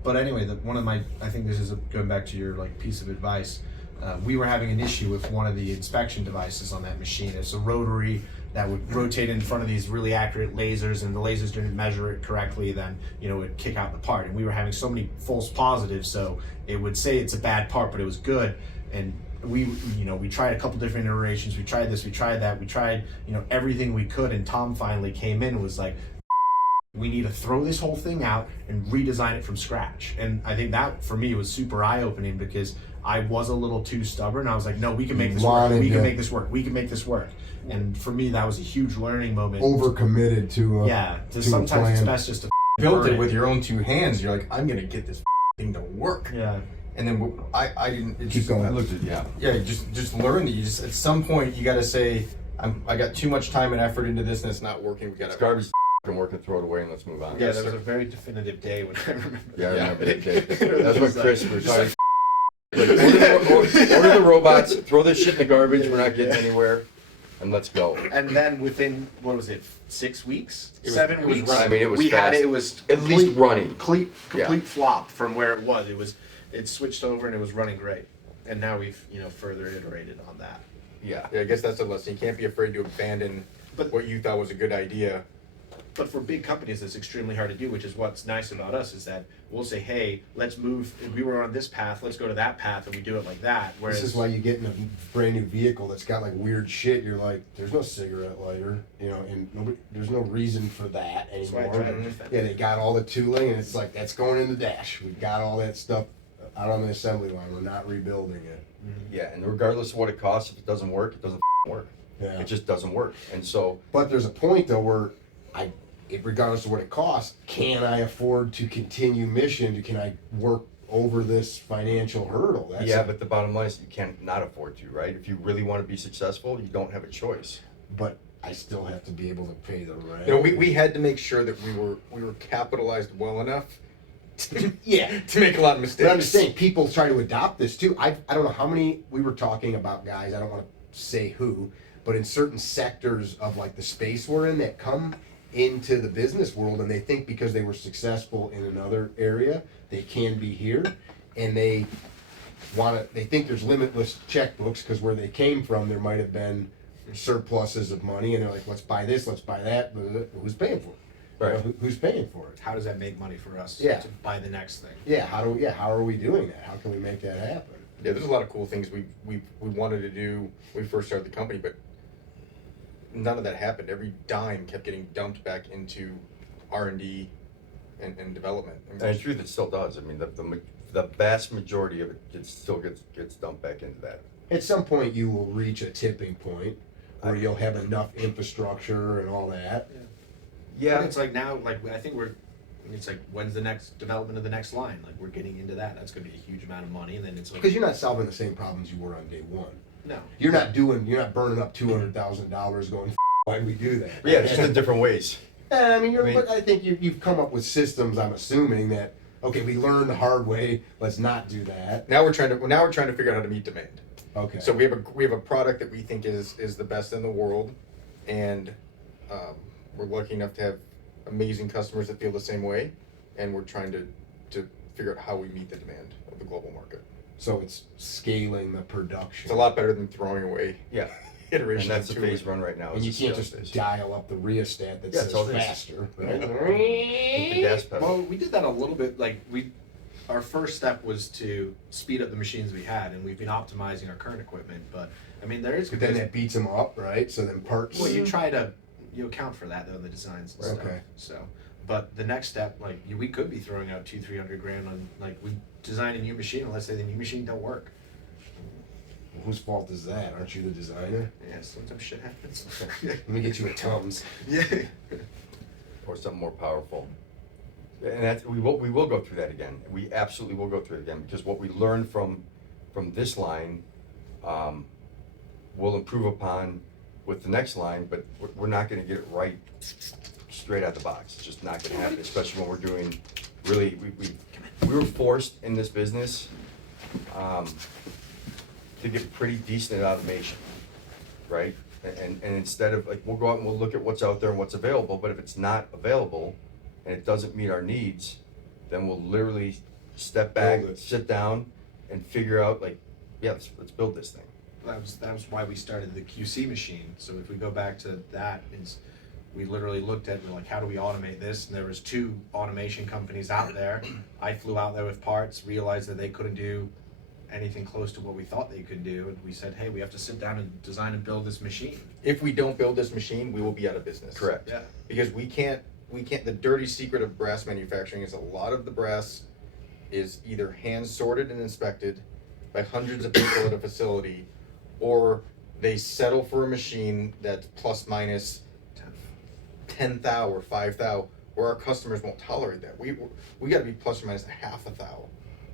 But anyway, one of my, I think this is going back to your like piece of advice. We were having an issue with one of the inspection devices on that machine. It's a rotary that would rotate in front of these really accurate lasers, and the lasers didn't measure it correctly. Then it would kick out the part, and we were having so many false positives. So it would say it's a bad part, but it was good. And we tried a couple different iterations. We tried this, we tried that, we tried everything we could. And Tom finally came in and was like, we need to throw this whole thing out and redesign it from scratch. And I think that for me was super eye-opening, because I was a little too stubborn. I was like, no, we can make this work. We can make this work. We can make this work. And for me, that was a huge learning moment. Overcommitted to a To a sometimes it's plan. best just to Built burn it with your own two hands. You're like, I'm gonna get this thing to work. Yeah. And then I didn't. It Keep just, going. I looked at yeah. Yeah, you just learn that you just at some point you got to say, I got too much time and effort into this, and it's not working. We got It's to garbage. Can work and throw it away and let's move on. Yeah, Yes, there was sir. a very definitive day when I remember. Yeah, I Yeah. remember that day. It That's was what like- Chris was talking. Like, order the robots, throw this shit in the garbage. We're not getting anywhere, and let's go. And then within, what was it, 6 weeks? It was- 7 it was weeks? running. I mean, it was we had fast. it, it was At least running. complete Yeah. flop from where it was. It switched over and it was running great. And now we've further iterated on that. Yeah. Yeah, I guess that's a lesson. You can't be afraid to abandon But- what you thought was a good idea. But for big companies, it's extremely hard to do, which is what's nice about us, is that we'll say, hey, let's move. We were on this path, let's go to that path, and we do it like that. Whereas, This is why you get in a brand new vehicle that's got like weird shit. You're like, there's no cigarette lighter, and there's no reason for that that's why I anymore. try to defend Yeah, it. they got all the tooling, and it's like, that's going in the dash. We've got all that stuff out on the assembly line. We're not rebuilding it. Yeah, and regardless of what it costs, if it doesn't work, it doesn't work. Yeah. It just doesn't work. And so, But there's a point though where regardless of what it costs, can I afford to continue mission? Can I work over this financial hurdle? That's yeah, but the bottom line is you can't not afford to, right? If you really want to be successful, you don't have a choice. but I still have to be able to pay the rent. We had to make sure that we were capitalized well enough yeah. to make a lot of mistakes. But I'm just saying, people try to adopt this too. I don't know how many we were talking about, guys. I don't want to say who, but in certain sectors of like the space we're in that come into the business world and they think because they were successful in another area, they can be here, and they think there's limitless checkbooks because where they came from, there might have been surpluses of money, and they're like, let's buy this, let's buy that. But who's paying for it? Right. Who's paying for it? How does that make money for us Yeah. to buy the next thing? Yeah. How are we doing that? How can we make that happen? Yeah, there's a lot of cool things we wanted to do when we first started the company, but none of that happened. Every dime kept getting dumped back into R&D and development. And in truth, it still does. I mean, the vast majority of it still gets dumped back into that. At some point, you will reach a tipping point where you'll have enough infrastructure and all that. Yeah. And it's like now, like I think it's like, when's the next development of the next line? Like we're getting into that. That's going to be a huge amount of money, and then it's like, Because you're not solving the same problems you were on day one. no. You're not burning up $200,000 going, why did we do that? Yeah, just in different ways. Yeah, I mean, I mean- but I think you've come up with systems, I'm assuming, that, okay, we learned the hard way, let's not do that. Now we're trying to figure out how to meet demand. Okay. So we have a product that we think is the best in the world, and we're lucky enough to have amazing customers that feel the same way, and we're trying to figure out how we meet the demand of the global market. So it's scaling the production. It's a lot better than throwing away Yeah. iteration. And that's the of phase tooling. run right now. And is you the can't sales just phase. dial up the rheostat that Yeah, says it's all this. faster. Hit the Right? gas pedal. Well, we did that a little bit. Like our first step was to speed up the machines we had, and we've been optimizing our current equipment. But I mean, there is. But then that beats them up, right? So then parts. Well, you try to account for that though, the designs and stuff. Okay. So, but the next step, like we could be throwing out 200-300 grand on, like, we design a new machine, and let's say the new machine don't work. Whose fault is that? Aren't you the designer? Yeah, sometimes shit happens. Let me get you a Tums. Yeah. Or something more powerful. And that's, we will go through that again. We absolutely will go through it again, because what we learned from this line, we'll improve upon with the next line, but we're not gonna get it right straight out the box. It's just not gonna happen, especially when we're doing, really, we were forced in this business, to get pretty decent at automation, right? And instead of, like, we'll go out and we'll look at what's out there and what's available, but if it's not available and it doesn't meet our needs, then we'll literally step back, Build it. sit down, and figure out, like, yeah, let's build this thing. That was why we started the QC machine. So if we go back to that, is we literally looked at, we're like, how do we automate this? And there was 2 automation companies out there. I flew out there with parts, realized that they couldn't do anything close to what we thought they could do, and we said, hey, we have to sit down and design and build this machine. If we don't build this machine, we will be out of business. Correct. Yeah. Because we can't, the dirty secret of brass manufacturing is a lot of the brass is either hand sorted and inspected by hundreds of people at a facility, or they settle for a machine that's plus minus 10 thou or 5 thou, where our customers won't tolerate that. We got to be plus or minus a half a thou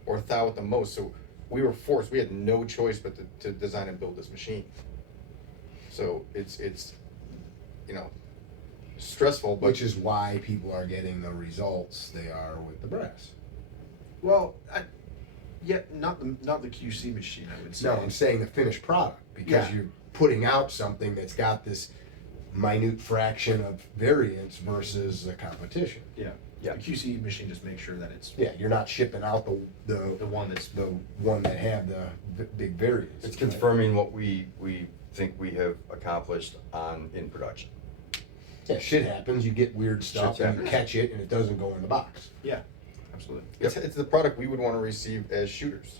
or a thou at the most. So we were forced, we had no choice but to design and build this machine. So it's you know, stressful, but Which is why people are getting the results they are with the brass. Well, not the QC machine, I would say. No, I'm saying the finished product, because Yeah. you're putting out something that's got this minute fraction of variance versus the competition. Yeah. Yeah. The QC machine just makes sure that it's Yeah, you're not shipping out the one that's the one that have the big variance. It's confirming what we think we have accomplished in production. Yeah, shit happens. You get weird stuff, Shit's and you happening. catch it, and it doesn't go in the box. yeah, absolutely. it's the product we would want to receive as shooters.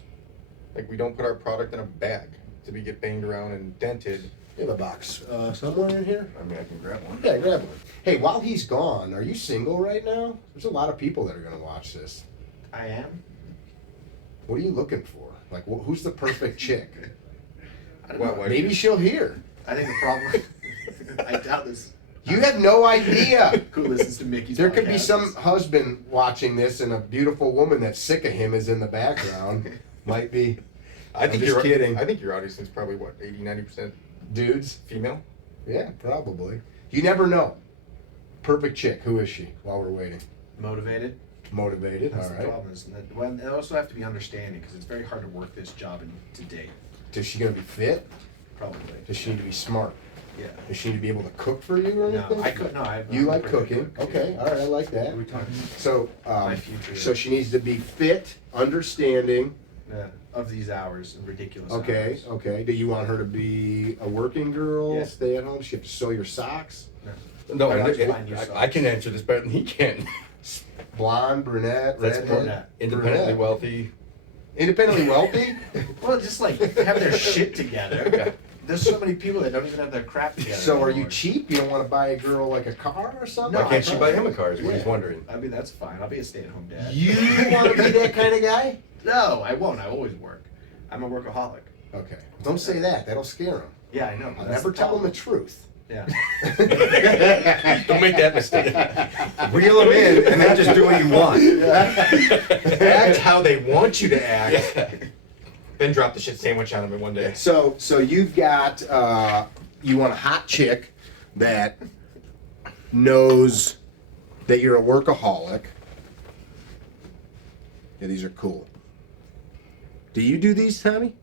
Like, we don't put our product in a bag to be get banged around and dented. You have a box somewhere in here? I mean, I can grab one. Yeah, grab one. Hey, while he's gone, are you single right now? There's a lot of people that are going to watch this. I am. What are you looking for? Like, who's the perfect chick? I don't Why- know. why- Maybe she'll hear. I think the problem. I doubt this. You have no idea. Who listens to Mickey's There could be podcast. some husband watching this, and a beautiful woman that's sick of him is in the background. Might be. I think just kidding. I think your audience is probably what, 80-90% Dudes? female. Yeah, probably. You never know. Perfect chick. Who is she? While we're waiting. motivated. Motivated. That's All the right. problem. Is that, well, they also have to be understanding, because it's very hard to work this job to date. Is she gonna be fit? Probably. Does she need to be smart? Yeah. Does she need to be able to cook for you or No, anything? I could. No, I. You like cooking? Okay. All right. I like that. Are we talking? So, My future. so she needs to be fit, understanding. Of these hours, ridiculous. Okay. Hours. Okay. Do you want her to be a working girl? Yeah. Stay at home. She have to sew your socks. No, I I, like to find new I can songs. answer this better than he can. Blonde, brunette, That's redhead. brunette. Independently Brunette. wealthy. Independently wealthy. Well, just like have their shit together. There's so many people that don't even have their crap together. So are you anymore. cheap? You don't want to buy a girl like a car or something? Why can't she buy him a car? Is what he's Yeah. wondering. I mean, that's fine. I'll be a stay-at-home dad. You want to be that kind of guy? No, I won't. I always work. I'm a workaholic. Okay. Don't say that. That'll scare him. Yeah, I know. I'll That's never the tell him the problem. truth. Yeah. Don't make that mistake. Reel him in and then just do what you want. Act how they want you to act. Then drop the shit sandwich on them in one day. So you've got you want a hot chick that knows that you're a workaholic. Yeah, these are cool. Do you do these, Tommy?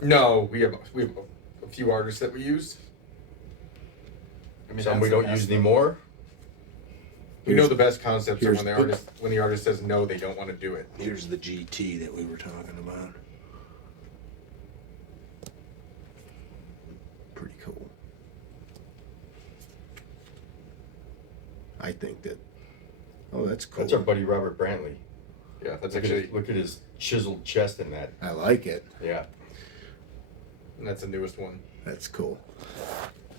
No, we have a few artists that we use. I mean, Some that's we the don't best use one. anymore. We know the best concepts are here's- when the artist says no, they don't want to do it. Here's the GT that we were talking about. I think that. Oh, that's cool. That's our buddy Robert Brantley. Yeah, that's Look actually, look at his chiseled chest in that. I like it. Yeah. and that's the newest one. That's cool.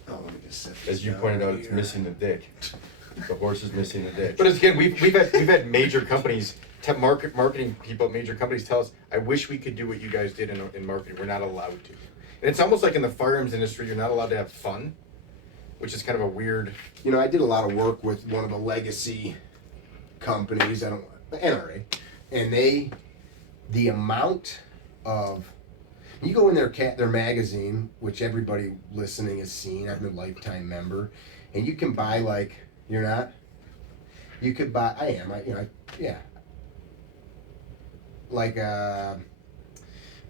Oh, let me just set this As you down pointed out, it's here. missing the dick. The horse is missing the dick. But as again, we've had major companies, marketing people at major companies tell us, I wish we could do what you guys did in marketing. We're not allowed to. And it's almost like in the firearms industry, you're not allowed to have fun, which is kind of a weird. You know, I did a lot of work with one of the legacy companies. I don't NRA, and the amount of you go in their magazine, which everybody listening has seen. I'm a lifetime member, and you can buy like you're not. You could buy. I am. Yeah. Like I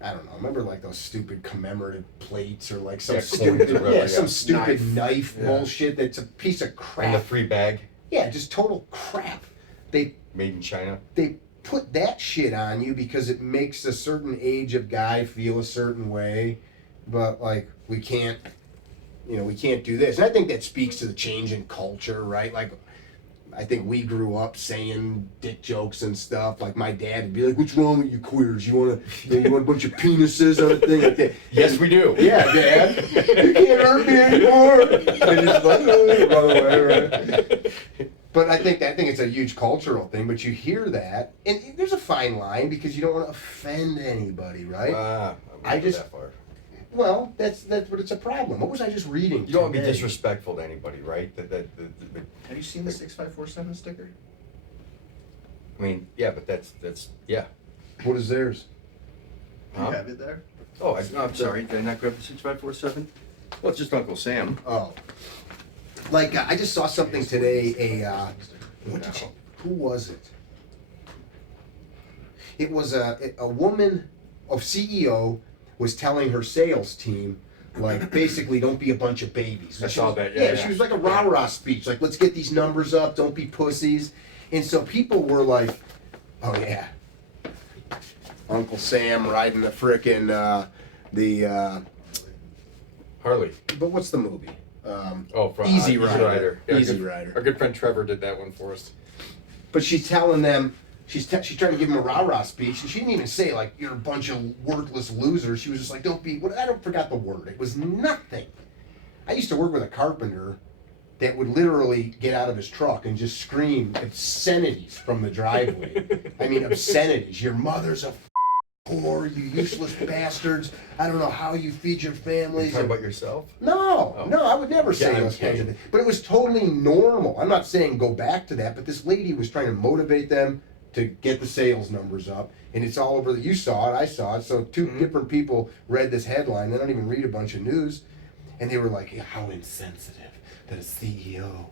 don't know. Remember like those stupid commemorative plates or like some Yeah, stupid coins or whatever, some yeah. stupid knife Yeah. bullshit that's a piece of crap. And the free bag Yeah, just total crap. They made in China. put that shit on you because it makes a certain age of guy feel a certain way, but like we can't do this. And I think that speaks to the change in culture, right? Like I think we grew up saying dick jokes and stuff. Like my dad would be like, "What's wrong with you queers? You want a bunch of penises on a thing like that?" Yes, we do. Yeah, Dad. You can't hurt me anymore. And he's like, "Oh," run away, right? But I think it's a huge cultural thing. But you hear that, and there's a fine line because you don't want to offend anybody, right? I I just- that far. Well, that's what it's a problem. What was I just reading? You don't want to be today? disrespectful to anybody, right? Have you seen the 6547 sticker? I mean, yeah, but that's yeah. What is theirs? You Huh? have it there? Oh, I'm sorry. Did I not grab the 6547? Well, it's just Uncle Sam. Oh, like I just saw something today. Who was it? It was a woman of CEO was telling her sales team, like, basically, don't be a bunch of babies. I She saw was- that, Yeah, yeah. she was like a rah-rah speech, like, let's get these numbers up, don't be pussies. And so people were like, oh yeah, Uncle Sam riding the frickin' Harley. but what's the movie? From Easy Rider. Yeah, Easy good- Rider. Our good friend Trevor did that one for us. But she's telling them, she's trying to give them a rah-rah speech, and she didn't even say, like, you're a bunch of worthless losers. She was just like, I don't forgot the word. It was nothing. I used to work with a carpenter that would literally get out of his truck and just scream obscenities from the driveway. I mean, obscenities. Your mother's a whore, you useless bastards. I don't know how you feed your You families. talking about yourself? No, Oh. no, I would never say Yeah, I'm those kinds of kidding. things. But it was totally normal. I'm not saying go back to that, but this lady was trying to motivate them to get the sales numbers up. And it's all over. You saw it, I saw it. So 2 different people read this headline. They don't even read a bunch of news. And they were like, how insensitive that a CEO.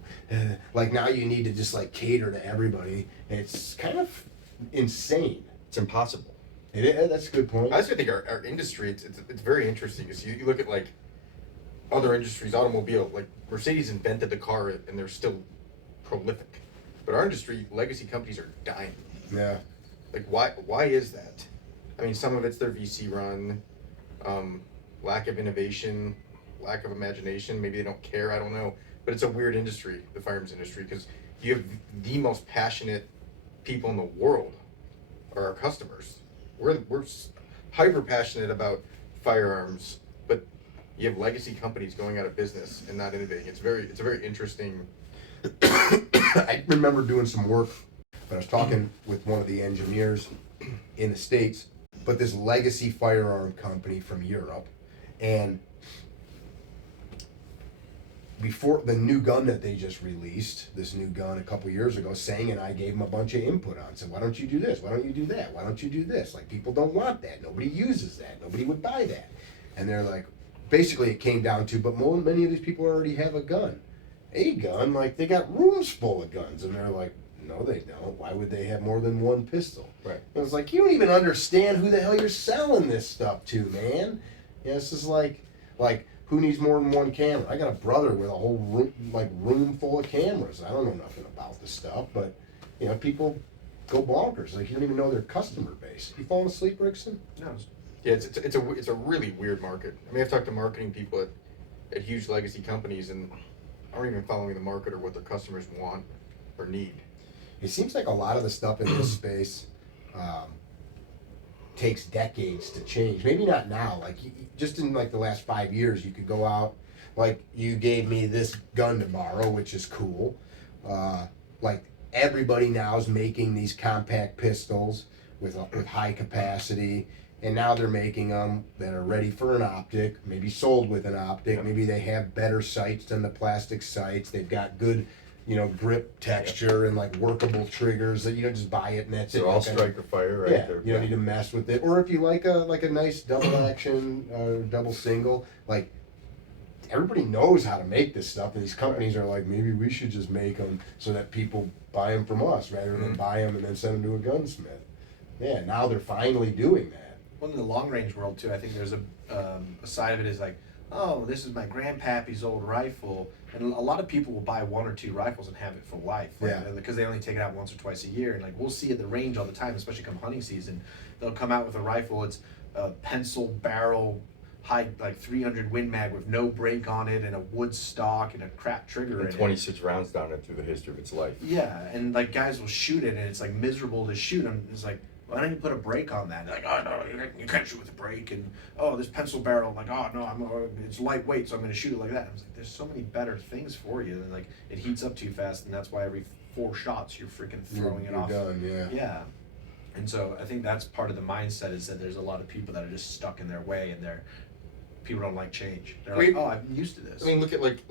Like now you need to just like cater to everybody. And it's kind of insane. It's impossible. That's a good point. I also think our industry, it's very interesting because you look at like other industries, automobile, like Mercedes invented the car and they're still prolific. But our industry, legacy companies are dying. Yeah. Like why is that? I mean, some of it's their VC run, lack of innovation, lack of imagination. Maybe they don't care. I don't know. But it's a weird industry, the firearms industry, because you have the most passionate people in the world are our customers. We're hyper passionate about firearms, but you have legacy companies going out of business and not innovating. It's a very interesting. I remember doing some work, but I was talking with one of the engineers in the States, but this legacy firearm company from Europe, and before the new gun that they just released, this new gun a couple years ago, Sang and I gave them a bunch of input on. Said, why don't you do this? Why don't you do that? Why don't you do this? Like, people don't want that. Nobody uses that. Nobody would buy that. And they're like, basically it came down to, but many of these people already have a gun. A gun? Like, they got rooms full of guns. And they're like, no, they don't. Why would they have more than one pistol? Right. And it's like, you don't even understand who the hell you're selling this stuff to, man. You know, this is like, who needs more than one camera? I got a brother with a whole room full of cameras. I don't know nothing about this stuff, but you know, people go bonkers. Like, you don't even know their customer base. You falling asleep, Rickson? No. Yeah, it's a really weird market. I mean, I've talked to marketing people at huge legacy companies, and aren't even following the market or what their customers want. or need. It seems like a lot of the stuff in this space takes decades to change. Maybe not now. Like just in like the last 5 years, you could go out. Like you gave me this gun to borrow, which is cool. Like everybody now is making these compact pistols with high capacity, and now they're making them that are ready for an optic. Maybe sold with an optic. Maybe they have better sights than the plastic sights. They've got good, grip texture and like workable triggers that you don't just buy it and that's it. They're all striker fire, right? Yeah, They're- you don't need to mess with it. Or if you like a nice double action, double single, like everybody knows how to make this stuff, and these companies are like, maybe we should just make them so that people buy them from us rather than buy them and then send them to a gunsmith. Yeah, now they're finally doing that. Well, in the long range world too, I think there's a side of it is like, oh, this is my grandpappy's old rifle, and a lot of people will buy 1 or 2 rifles and have it for life, because they only take it out once or twice a year, and like we'll see at the range all the time, especially come hunting season, they'll come out with a rifle. It's a pencil barrel, high like 300 Win Mag with no brake on it and a wood stock and a crap trigger And in 26 rounds down it through the history of its life. Yeah, and like guys will shoot it and it's like miserable to shoot. And it's like, why don't you put a brake on that? They're like, oh no, you can't shoot with a brake. And oh, this pencil barrel, like, oh no, it's lightweight, so I'm going to shoot it like that. I was like, there's so many better things for you. And like, it heats up too fast, and that's why every 4 shots you're freaking throwing it You're off. done, yeah. Yeah. And so I think that's part of the mindset, is that there's a lot of people that are just stuck in their way, and people don't like change. They're like, oh, I'm used to this. I mean, look at like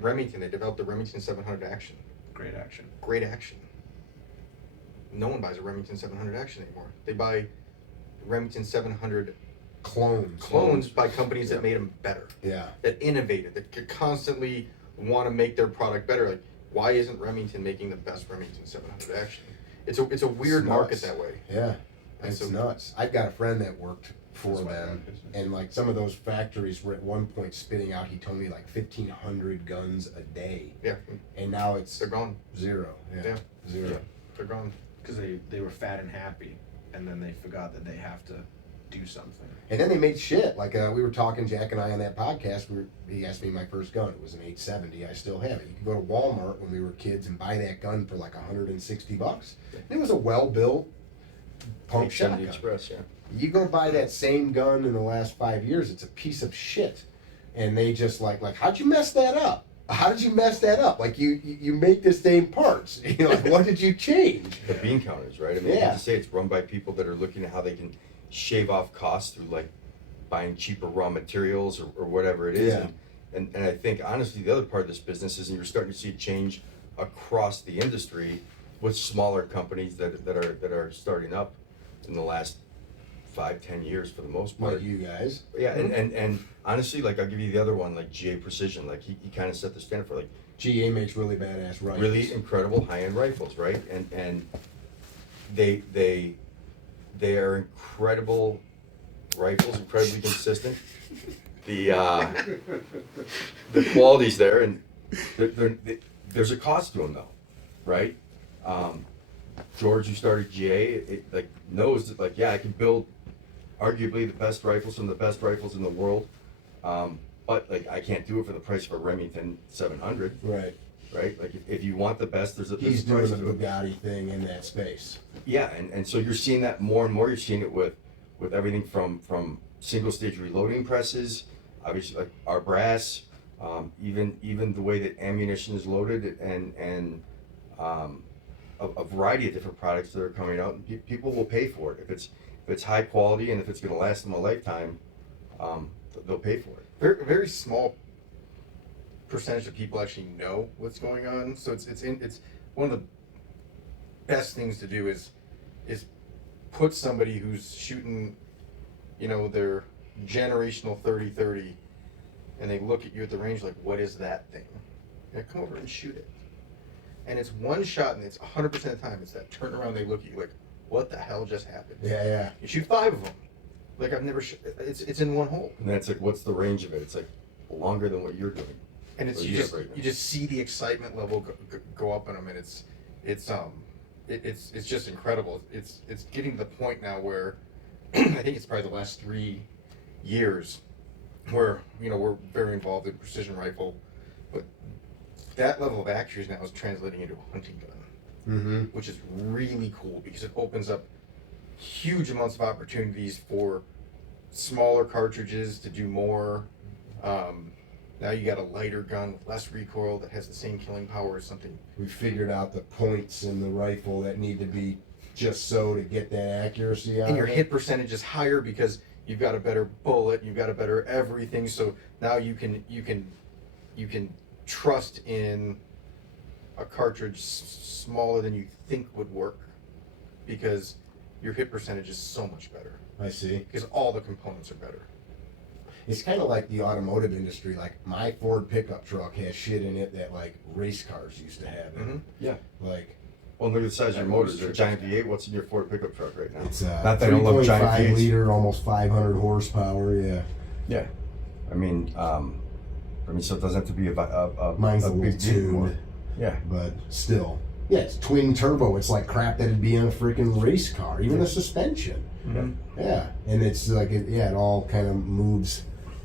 Remington. They developed the Remington 700 Action. Great action. Great action. No one buys a Remington 700 Action anymore. They buy Remington 700 clones by companies that made them better. Yeah. That innovated. That could constantly want to make their product better. Like, why isn't Remington making the best Remington 700 Action? It's a weird market that way. Yeah. And It's so- nuts. I've got a friend that worked for That's why them, I like and like some of those factories were at one point spitting out, he told me, like 1,500 guns a day, Yeah, and now it's they're gone. 0. Yeah. Zero. Yeah. They're gone. Because they were fat and happy, and then they forgot that they have to do something. And then they made shit. Like we were talking, Jack and I, on that podcast. He asked me my first gun. It was an 870. I still have it. You could go to Walmart when we were kids and buy that gun for like $160. And it was a well-built pump 870 shotgun. Express, yeah. You go buy that same gun in the last 5 years, it's a piece of shit. And they just like how'd you mess that up? How did you mess that up? Like you make the same parts. Like what did you change? The bean counters, right? I mean, Yeah. you say it's run by people that are looking at how they can shave off costs through like buying cheaper raw materials or whatever it is. Yeah. And I think honestly the other part of this business is, and you're starting to see a change across the industry with smaller companies that are starting up in the last 5-10 years for the most part. Like you guys. Yeah, and honestly, like I'll give you the other one, like GA Precision, like he kind of set the standard for like GA makes really badass rifles. really incredible high-end rifles, right? And they are incredible rifles, incredibly consistent. The quality's there, and there's a cost to them though, right? George, who started GA, knows that I can build arguably the best rifles, some of the best rifles in the world, but I can't do it for the price of a Remington 700. Right. Right? Like if you want the best, there's a He's doing price the to it. Bugatti thing in that space. Yeah, and so you're seeing that more and more. You're seeing it with everything from single stage reloading presses, obviously like our brass, even the way that ammunition is loaded, and a variety of different products that are coming out, and people will pay for it if it's high quality and if it's going to last them a lifetime. They'll pay for it. Very, very small percentage of people actually know what's going on. So it's one of the best things to do is put somebody who's shooting, their generational 30-30, and they look at you at the range like, what is that thing? And come over and shoot it. And it's one shot, and it's 100% of the time it's that turnaround. They look at you like, what the hell just happened? Yeah. You shoot 5 of them. Like I've never. It's in one hole. And that's like, what's the range of it? It's like longer than what you're doing. And it's Or you you just have right now. you just see the excitement level go up in them, and it's just incredible. It's getting to the point now where I think it's probably the last 3 years where we're very involved in precision rifle, but that level of accuracy now is translating into a hunting gun, which is really cool because it opens up huge amounts of opportunities for smaller cartridges to do more. Now you got a lighter gun with less recoil that has the same killing power as something. We figured out the points in the rifle that need to be just so to get that accuracy out. And your of it. hit percentage is higher because you've got a better bullet, you've got a better everything. So now you can trust in a cartridge smaller than you think would work because your hit percentage is so much better I see. because all the components are better. It's kind of like the automotive industry. Like my Ford pickup truck has shit in it that like race cars used to have. In it. Yeah. Like Well, look at the size of your motors. They're a giant V8. What's in your Ford pickup truck right now? it's Not that I don't love giant 3.5 V8s. liter, almost 500 horsepower. Yeah. Yeah. I mean, so it doesn't have to be Mine's a big little deal anymore. tuned, Yeah. but still. Yeah, it's twin turbo. It's like crap that'd be in a freaking race car. Even the suspension. Yeah, and it's like it all kind of moves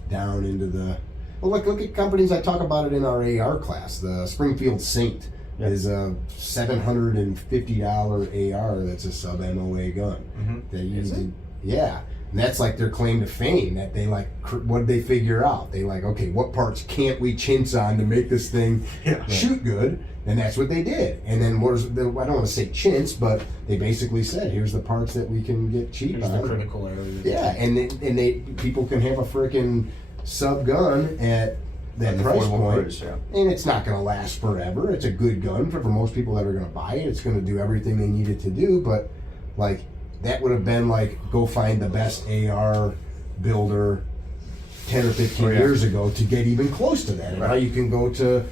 down into the. Well, look at companies. I talk about it in our AR class. The Springfield Saint is a $750 AR. That's a sub MOA gun. They use it. Yeah, and that's like their claim to fame. That they like. What did they figure out? They like, okay, what parts can't we chintz on to make this thing shoot good? And that's what they did. And then I don't want to say chintz, but they basically said, here's the parts that we can get cheap Here's on. the critical areas. Yeah, and people can have a freaking sub gun at that An price affordable point, price, yeah. and it's not going to last forever. It's a good gun for most people that are going to buy it. It's going to do everything they need it to do, but like that would have been like go find the best AR builder 10 or 15 years ago to get even close to that. And now you can go to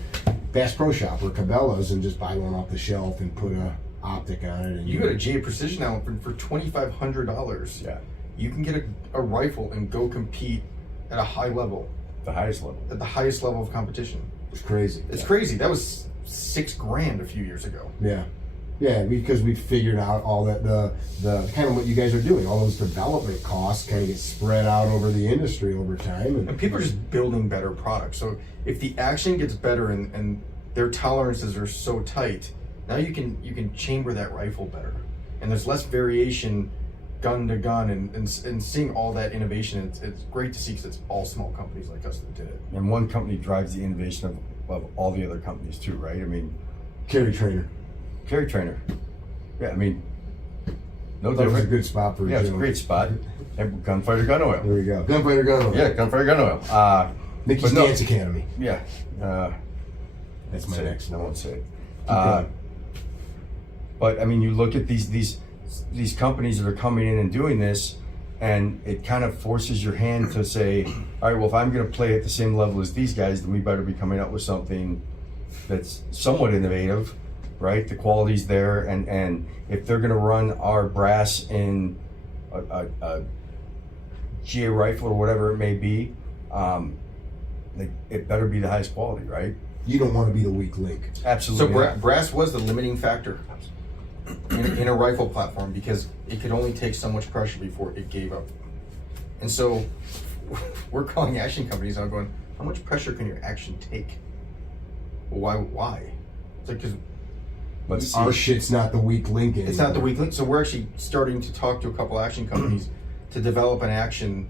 Bass Pro Shop or Cabela's and just buy one off the shelf and put a optic on it. And You go to GA Precision now for $2,500. Yeah. You can get a rifle and go compete at a high level, The highest level. at the highest level of competition. It's crazy. It's crazy. That was $6,000 a few years ago. Yeah. Yeah, because we figured out all that the kind of what you guys are doing, all those development costs kind of get spread out over the industry over time. And people are just building better products. So if the action gets better and their tolerances are so tight, now you can chamber that rifle better. And there's less variation gun to gun and seeing all that innovation, it's great to see because it's all small companies like us that did it. And one company drives the innovation of all the other companies too, right? I mean, CarryTrainer. CarryTrainer. Yeah, I mean, no That was a different. good spot for Yeah, it's a Jim. great spot. And Gunfighter Gun Oil. There we go. Gunfighter Gun Oil. Yeah, Gunfighter Gun Oil. Nikki's but no- Dance Academy. Yeah. That's my next I one. won't say it. going. But I mean, you look at these companies that are coming in and doing this, and it kind of forces your hand to say, all right, well, if I'm going to play at the same level as these guys, then we better be coming up with something that's somewhat innovative, right? The quality's there, and if they're going to run our brass in a GA rifle or whatever it may be, it better be the highest quality, right? You don't want to be the weak link. So Absolutely. brass was the limiting factor in a rifle platform because it could only take so much pressure before it gave up. And so we're calling action companies out going, how much pressure can your action take? Well, why? It's like, because Let's see. Our shit's not the weak link anymore. it's not the weak link. So we're actually starting to talk to a couple action companies to develop an action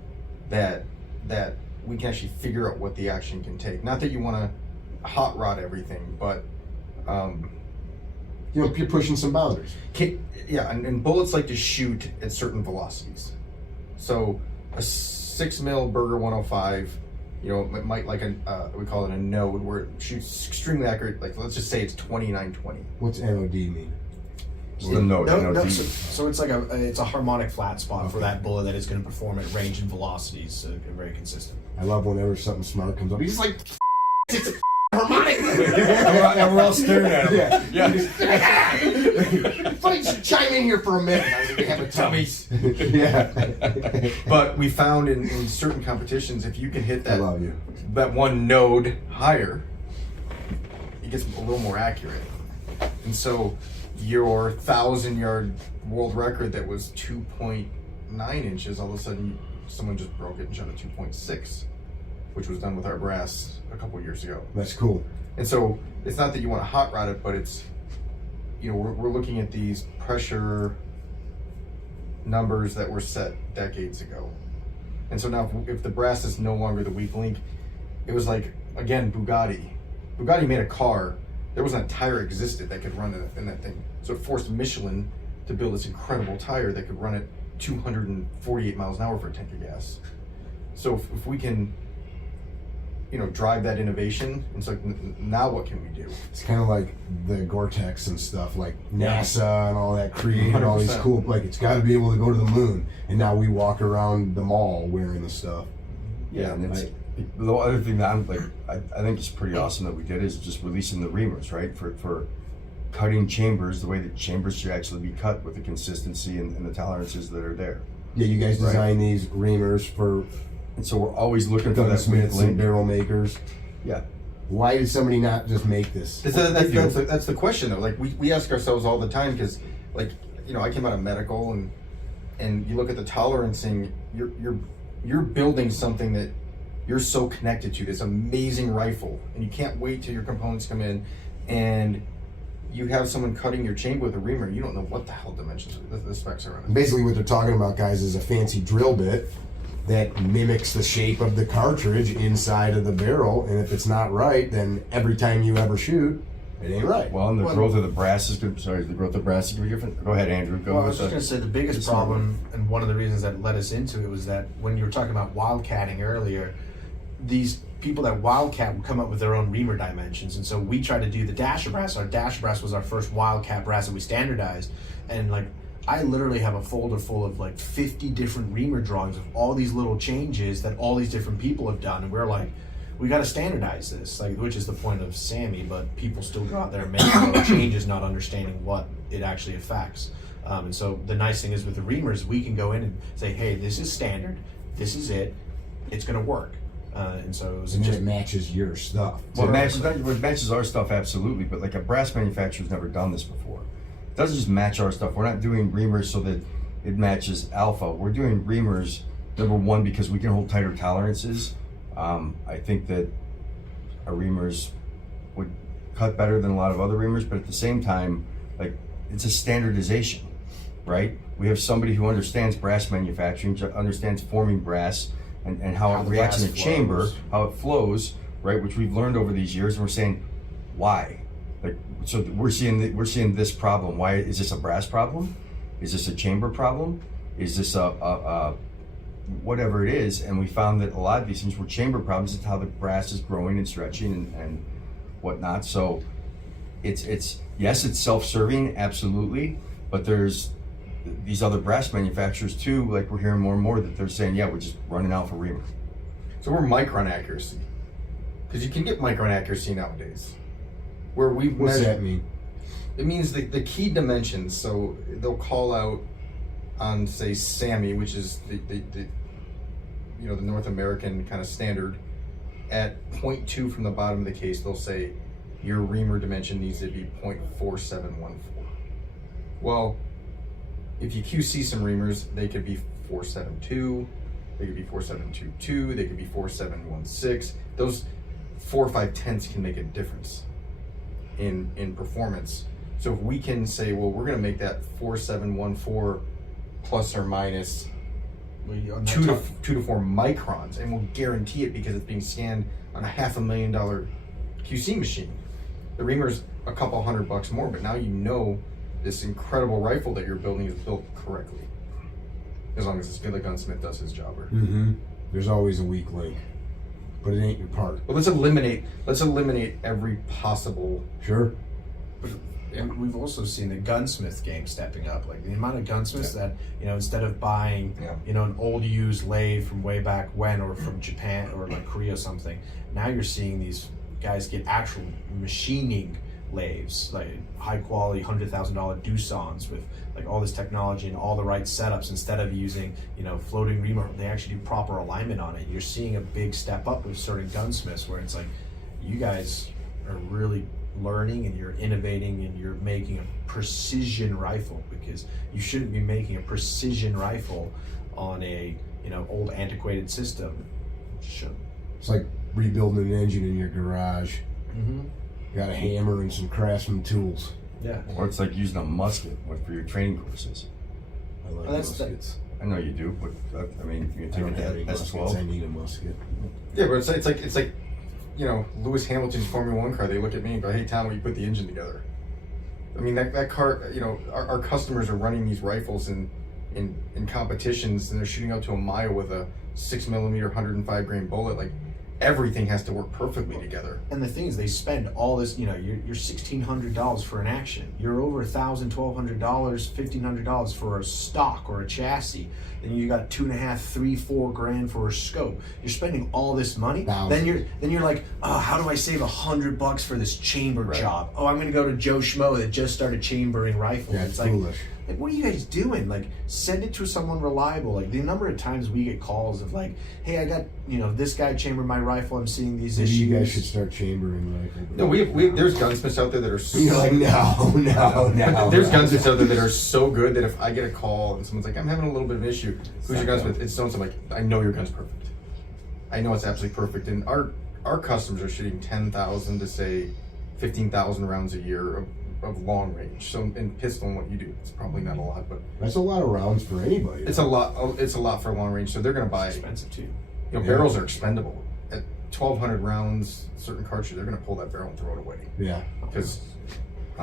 that we can actually figure out what the action can take. Not that you want to hot rod everything, but You know, you're pushing some boundaries. and bullets like to shoot at certain velocities. So a 6mm Burger 105, it might like we call it a node where it shoots extremely accurate. Like let's just say it's 2920. What's NOD mean? It's the note. So it's like it's a harmonic flat spot for that bullet that is going to perform at range and velocities, so very consistent. I love whenever something smart comes up. He's just like, it's a harmonic. And we're all staring at him. Yeah. Funny, just chime in here for a minute. I mean, we have a tummy. Yeah. But we found in certain competitions, if you can hit I that love you. that one node higher, it gets a little more accurate. And so your 1,000-yard world record that was 2.9 inches, all of a sudden someone just broke it and shot a 2.6. which was done with our brass a couple years ago. That's cool. And so it's not that you want to hot rod it, but it's, you know, we're looking at these pressure numbers that were set decades ago. And so now if the brass is no longer the weak link, it was like, again, Bugatti. Bugatti made a car, there wasn't a tire existed that could run in that thing. So it forced Michelin to build this incredible tire that could run at 248 miles an hour for a tank of gas. So if we can, you know, drive that innovation, it's like, now what can we do? It's kind of like the Gore-Tex and stuff, like NASA and all that created all these 100%. cool, like it's got to be able to go to the moon. And now we walk around the mall wearing the stuff. Yeah, and it's, the other thing that I'm like, I think is pretty awesome that we did is just releasing the reamers, right? For cutting chambers the way that chambers should actually be cut with the consistency and the tolerances that are there. Yeah, you guys design these reamers for And so we're always looking for that weak gunsmiths and link. barrel makers. Yeah. Why did somebody not just make this? That's the question though. Like we ask ourselves all the time, because like, you know, I came out of medical and you look at the tolerancing, you're building something that you're so connected to, this amazing rifle, and you can't wait till your components come in, and you have someone cutting your chamber with a reamer. You don't know what the hell dimensions the specs are on it. Basically what they're talking about, guys, is a fancy drill bit that mimics the shape of the cartridge inside of the barrel, and if it's not right, then every time you ever shoot, it ain't right. Well, and the growth of the brass is good. Sorry, the growth of brass is going to be different. Go ahead, Andrew. Go Well, I with was just going to say the biggest problem, and one of the reasons that led us into it, was that when you were talking about wildcatting earlier, these people that wildcat would come up with their own reamer dimensions, and so we tried to do the dasher brass. Our dasher brass was our first wildcat brass that we standardized, and like I literally have a folder full of like 50 different reamer drawings of all these little changes that all these different people have done, and we're like, we got to standardize this, like, which is the point of Sammy, but people still go out there and make little changes, not understanding what it actually affects. And so the nice thing is with the reamers, we can go in and say, hey, this is standard, this is it, it's going to work. And so it was And just it matches your stuff. Well, what matches our stuff, absolutely, but like a brass manufacturer's never done this before. It doesn't just match our stuff. We're not doing reamers so that it matches Alpha. We're doing reamers, number one, because we can hold tighter tolerances. I think that our reamers would cut better than a lot of other reamers, but at the same time, like, it's a standardization, right? We have somebody who understands brass manufacturing, understands forming brass, and how it the reacts in a brass chamber, flows. how it flows, right? Which we've learned over these years, and we're saying, why? Like, so we're seeing this problem. Why is this a brass problem? Is this a chamber problem? Is this a whatever it is? And we found that a lot of these things were chamber problems. It's how the brass is growing and stretching and whatnot. So it's yes, it's self-serving, absolutely, but there's these other brass manufacturers too, like we're hearing more and more that they're saying, yeah, we're just running out for reamer. So we're micron accuracy, because you can get micron accuracy nowadays. Where we What's that mean? It means the key dimensions. So they'll call out on, say, SAMI, which is the you know, the North American kind of standard, at 0.2 from the bottom of the case. They'll say your reamer dimension needs to be 0.4714. Well, if you QC some reamers, they could be 472, they could be 4722, they could be 4716. Those 4 or 5 tenths can make a difference in performance. So if we can say, well, we're going to make that 4714 plus or minus 2 to 4 microns, and we'll guarantee it because it's being scanned on a $500,000 QC machine. The reamer's a couple $100 more, but now you know this incredible rifle that you're building is built correctly. As long as the gunsmith does his job. Mm-hmm. There's always a weak link, but it ain't your part. Well, let's eliminate every possible. Sure. And we've also seen the gunsmith game stepping up, like the amount of gunsmiths that, you know, instead of buying, you know, an old used lathe from way back when, or from Japan or like Korea or something, now you're seeing these guys get actual machining lathes, like high quality $100,000 Doosan's with like all this technology and all the right setups. Instead of using, you know, floating reamer, they actually do proper alignment on it. You're seeing a big step up with certain gunsmiths where it's like, you guys are really learning and you're innovating and you're making a precision rifle, because you shouldn't be making a precision rifle on a, you know, old antiquated system. It's like rebuilding an engine in your garage. Mm-hmm. You got a hammer and some Craftsman tools. Yeah. Or it's like using a musket for your training courses. I like Well, that's muskets. I know you do, but I mean, if you I take don't have any it as muskets. I 12. need a musket. Yeah, but it's like, you know, Lewis Hamilton's Formula One car. They look at me and go, "Hey, Tom, will you put the engine together?" I mean, that car. You know, our customers are running these rifles in competitions, and they're shooting out to a mile with a 6mm 105 grain bullet. Like, everything has to work perfectly together. And the thing is, they spend all this. You know, you're $1,600 for an action. You're over $1,000, $1,200, $1,500 for a stock or a chassis. Then you got $2.5, $3, $4 grand for a scope. You're spending all this money. Thousands. Then you're like, oh, how do I save $100 for this chamber Right. job? Oh, I'm gonna go to Joe Schmo that just started chambering rifles. That's It's like, foolish. like, what are you guys doing? Like, send it to someone reliable. Like, the number of times we get calls of like, hey, I got, you know, this guy chambered my rifle. I'm seeing these Maybe issues. you guys should start chambering rifles. No, we have there's gunsmiths out there that are so, You're like, no. There's gunsmiths out there that are so good that if I get a call and someone's like, I'm having a little bit of an issue, who's your gunsmith? It's so and so. I'm like, I know your gun's perfect. I know it's absolutely perfect. And our customers are shooting 10,000 to say 15,000 rounds a year of long range. So in pistol and what you do, it's probably not a lot, but That's a lot of rounds for anybody. it's a lot. It's a lot for long range. So they're gonna buy. It's expensive too. You know, barrels are expendable. At 1,200 rounds, certain cartridge, they're gonna pull that barrel and throw it away Yeah. because.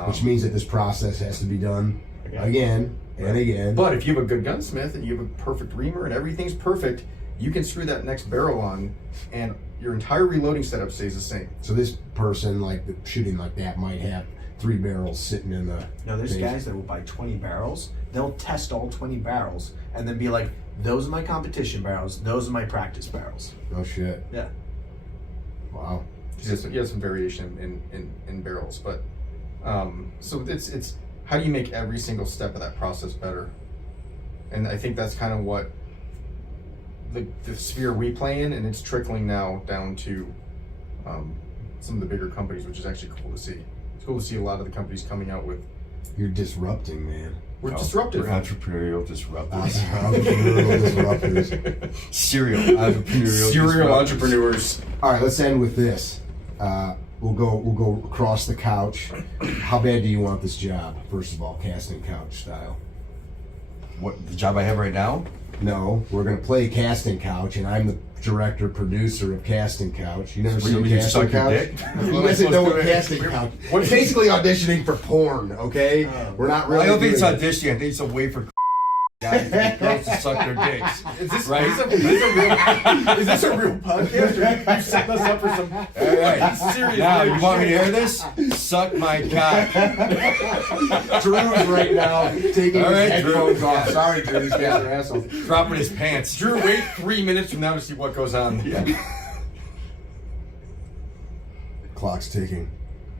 Which means that this process has to be done again and again. But if you have a good gunsmith and you have a perfect reamer and everything's perfect, you can screw that next barrel on, and your entire reloading setup stays the same. So this person, like the shooting like that, might have 3 barrels sitting in the. No, there's thing. guys that will buy 20 barrels. They'll test all 20 barrels and then be like, those are my competition barrels. Those are my practice barrels. Oh shit! Yeah. Wow. You have some variation in barrels, but so it's how do you make every single step of that process better? And I think that's kind of what the sphere we play in, and it's trickling now down to some of the bigger companies, which is actually cool to see. It's cool to see a lot of the companies coming out with. You're disrupting, man. We're disruptive. We're entrepreneurial disruptors. Disruptors. Serial entrepreneurial Serial disruptors. entrepreneurs. All right, let's end with this. We'll go across the couch. How bad do you want this job? First of all, casting couch style. What, the job I have right now? No, we're gonna play casting couch, and I'm the director producer of casting couch. You never So seen you casting suck your couch? dick? You guys know what casting couch. We're basically auditioning for porn. Okay, we're not really. I don't think it's doing it. auditioning. I think it's a way for guys to get girls to suck their dicks. Is this, Right? is this a real podcast? Or you setting us up for some All right. serious? Now, weird you want me to shit? hear this? Suck my cock. Drew's right now taking All his right, headphones Drew. off. Sorry, Drew. These guys are assholes. Dropping his pants. Drew, wait 3 minutes from now to see what goes on. Yeah. Clock's ticking.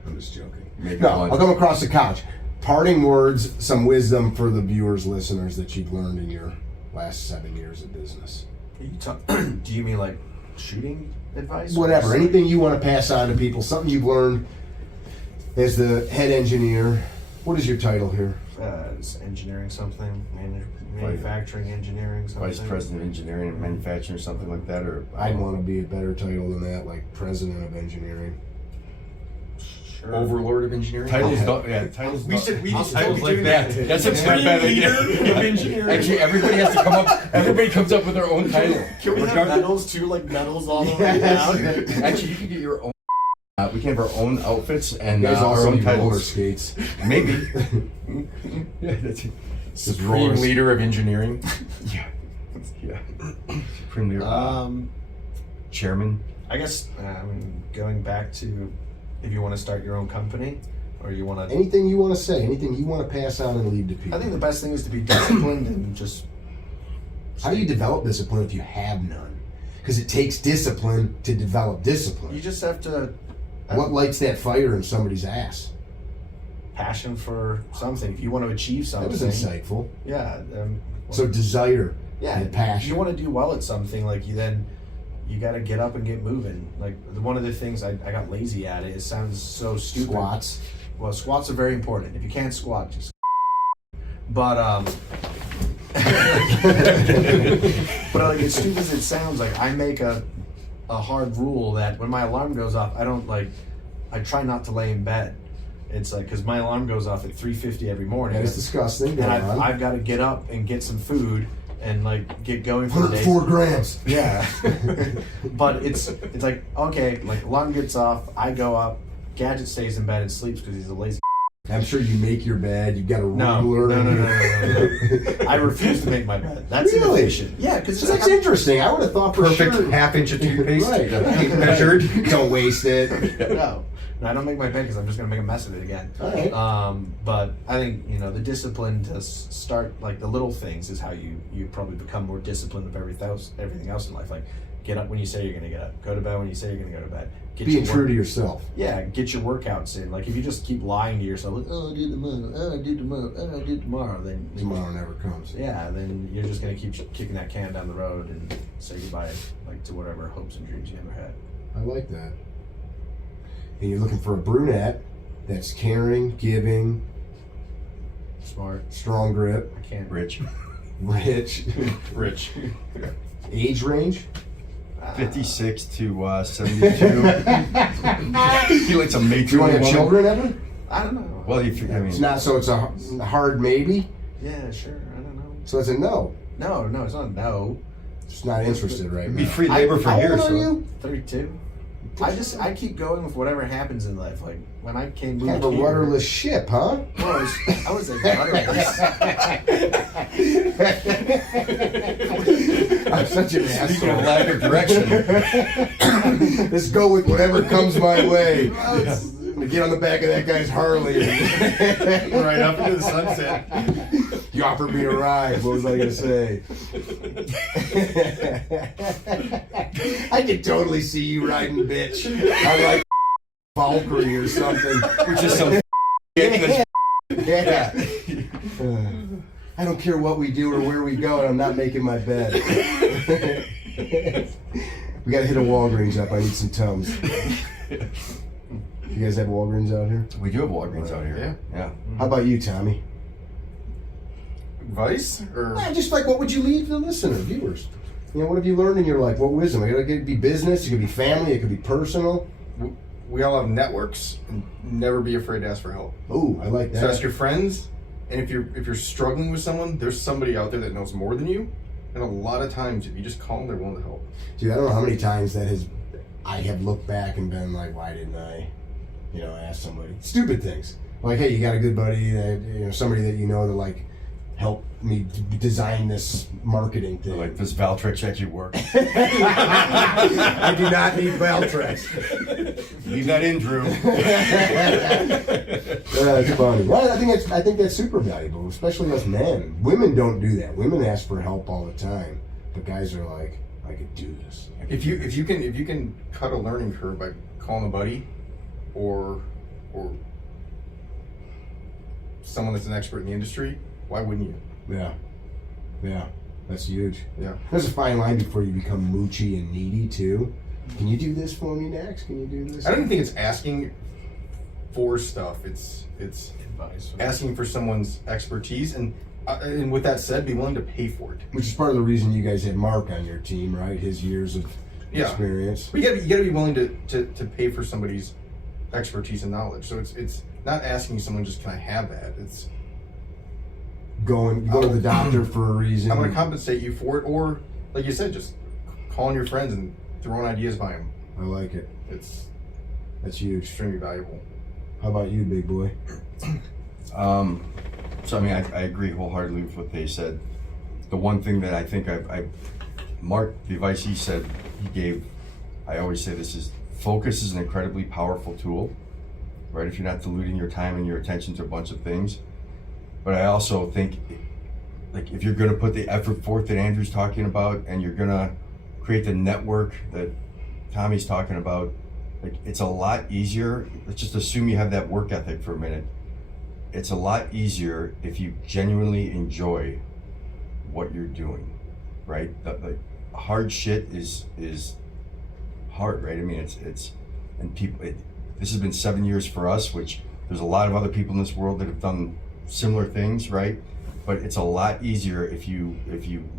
I'm just joking. Maybe No, one. I'll come across the couch. Parting words, some wisdom for the viewers, listeners that you've learned in your last 7 years of business. Do you mean like shooting advice? Whatever, anything you want to pass on to people, something you've learned as the head engineer. What is your title here? Is engineering something, manufacturing engineering something. Vice President of Engineering and Manufacturing, something like that, or I'd want to be a better title than that, like President of Engineering. Sure. Overlord of engineering. titles don't. Yeah, titles. We don't- should titles totally like do that. that. That's a bad idea. Leader of engineering. Actually, everybody has to come up. Everybody comes up with their own title. Can we have Regardless- medals too, like medals all the way down? Actually, you can get your own. We can have our own outfits and You guys our also own need roller titles. skates. Maybe. Yeah, that's it. Supreme leader of engineering. Yeah. Yeah. Supreme leader. Chairman. I guess going back to if you want to start your own company or you want to. Anything you want to say, anything you want to pass on and leave to people. I think the best thing is to be disciplined and just. How do you develop discipline if you have none? Because it takes discipline to develop discipline. You just have to. What lights that fire in somebody's ass? Passion for something. If you want to achieve That something. was insightful. Yeah. So desire yeah, and passion. If you want to do well at something, like you got to get up and get moving. Like one of the things I got lazy at it sounds so stupid. Squats. Well, squats are very important. If you can't squat, just. But but like as stupid as it sounds, like I make a a hard rule that when my alarm goes off, I try not to lay in bed. It's like, because my alarm goes off at 3:50 every morning. That is disgusting. And I've got to get up and get some food and like get going for the day. 104 grams. Yeah. But it's like, okay, like alarm gets off, I go up, Gadget stays in bed and sleeps because he's a lazy. I'm sure you make your bed. You've got a No. ruler. No. I refuse to make my bed. That's Really? inefficient. Yeah, because That's interesting. I would have thought for Perfect sure. half-inch of toothpaste. Right. Measured. Don't waste it. No, I don't make my bed because I'm just gonna make a mess of it again. All right. But I think the discipline to start like the little things is how you probably become more disciplined of everything else in life. Like get up when you say you're gonna get up, go to bed when you say you're gonna go to bed. Being true to yourself. Yeah, get your workouts in. Like if you just keep lying to yourself, like, oh I did tomorrow, oh I did tomorrow, oh I did tomorrow, then Tomorrow never comes. yeah, then you're just gonna keep kicking that can down the road and say goodbye like to whatever hopes and dreams you ever had. I like that. And you're looking for a brunette that's caring, giving, Smart. strong grip, I can't. Rich. rich. Rich. Age range? 56 to 72. He likes a Do matron you want to have woman. children ever? I don't know. Well, if I mean, It's not, so it's a hard maybe? Yeah, sure. I don't know. So it's a no. No, it's not no. Just not interested right it'd be now. free labor for How years. old are So. you? 32. I keep going with whatever happens in life. Like when I came Kind of a rudderless ship, huh? Well, I was like rudderless. I'm such an Speaking of asshole. lack of direction, Let's go with whatever comes my way. I'm gonna get on the back of that guy's Harley and Right up into the sunset. you offered me a ride. What was I gonna say? I could totally see you riding bitch on like Valkyrie or something. which is some Yeah. I don't care what we do or where we go, and I'm not making my bed. We gotta hit a Walgreens up. I need some Tums. You guys have Walgreens out here? we do have Walgreens out here. Yeah. How about you, Tommy? Advice? Or Just like, what would you leave the listener, viewers? What have you learned in your life? What wisdom? It could be business, it could be family, it could be personal. we all have networks, and never be afraid to ask for help. Ooh, I like So ask that. your friends, and if you're struggling with someone, there's somebody out there that knows more than you. And a lot of times, if you just call them, they're willing to help. Dude, I don't know how many times I have looked back and been like, why didn't I, ask somebody? Stupid things. Like, hey, you got a good buddy that, somebody that you know to like help me design this marketing thing. Like this Valtrex actually work. I do not need Valtrex. Leave that in, Drew. That's funny. Well, I think that's super valuable, especially us men. Women don't do that. Women ask for help all the time, but guys are like, I could do this. If you can cut a learning curve by calling a buddy, or someone that's an expert in the industry, why wouldn't you? Yeah, that's huge. Yeah. There's a fine line before you become moochy and needy too. Can you do this for me next? Can you do this? I don't even think it's asking for stuff. It's Advice. asking for someone's expertise, and with that said, be willing to pay for it. Which is part of the reason you guys had Mark on your team, right? His years of experience. But you gotta be willing to pay for somebody's expertise and knowledge. So it's not asking someone just, can I have that? It's, You go to the doctor for a reason. I'm gonna compensate you for it, or like you said, just calling your friends and throwing ideas by them. I like it. That's huge. Extremely valuable. How about you, big boy? So I mean, I agree wholeheartedly with what they said. The one thing that I think Mark, the advice he gave, I always say this is, focus is an incredibly powerful tool, right? If you're not diluting your time and your attention to a bunch of things. But I also think, like, if you're gonna put the effort forth that Andrew's talking about, and you're gonna create the network that Tommy's talking about, like, it's a lot easier. Let's just assume you have that work ethic for a minute. It's a lot easier if you genuinely enjoy what you're doing, right? The hard shit is hard, right? I mean, it's and people. This has been 7 years for us, which there's a lot of other people in this world that have done similar things, right? But it's a lot easier if you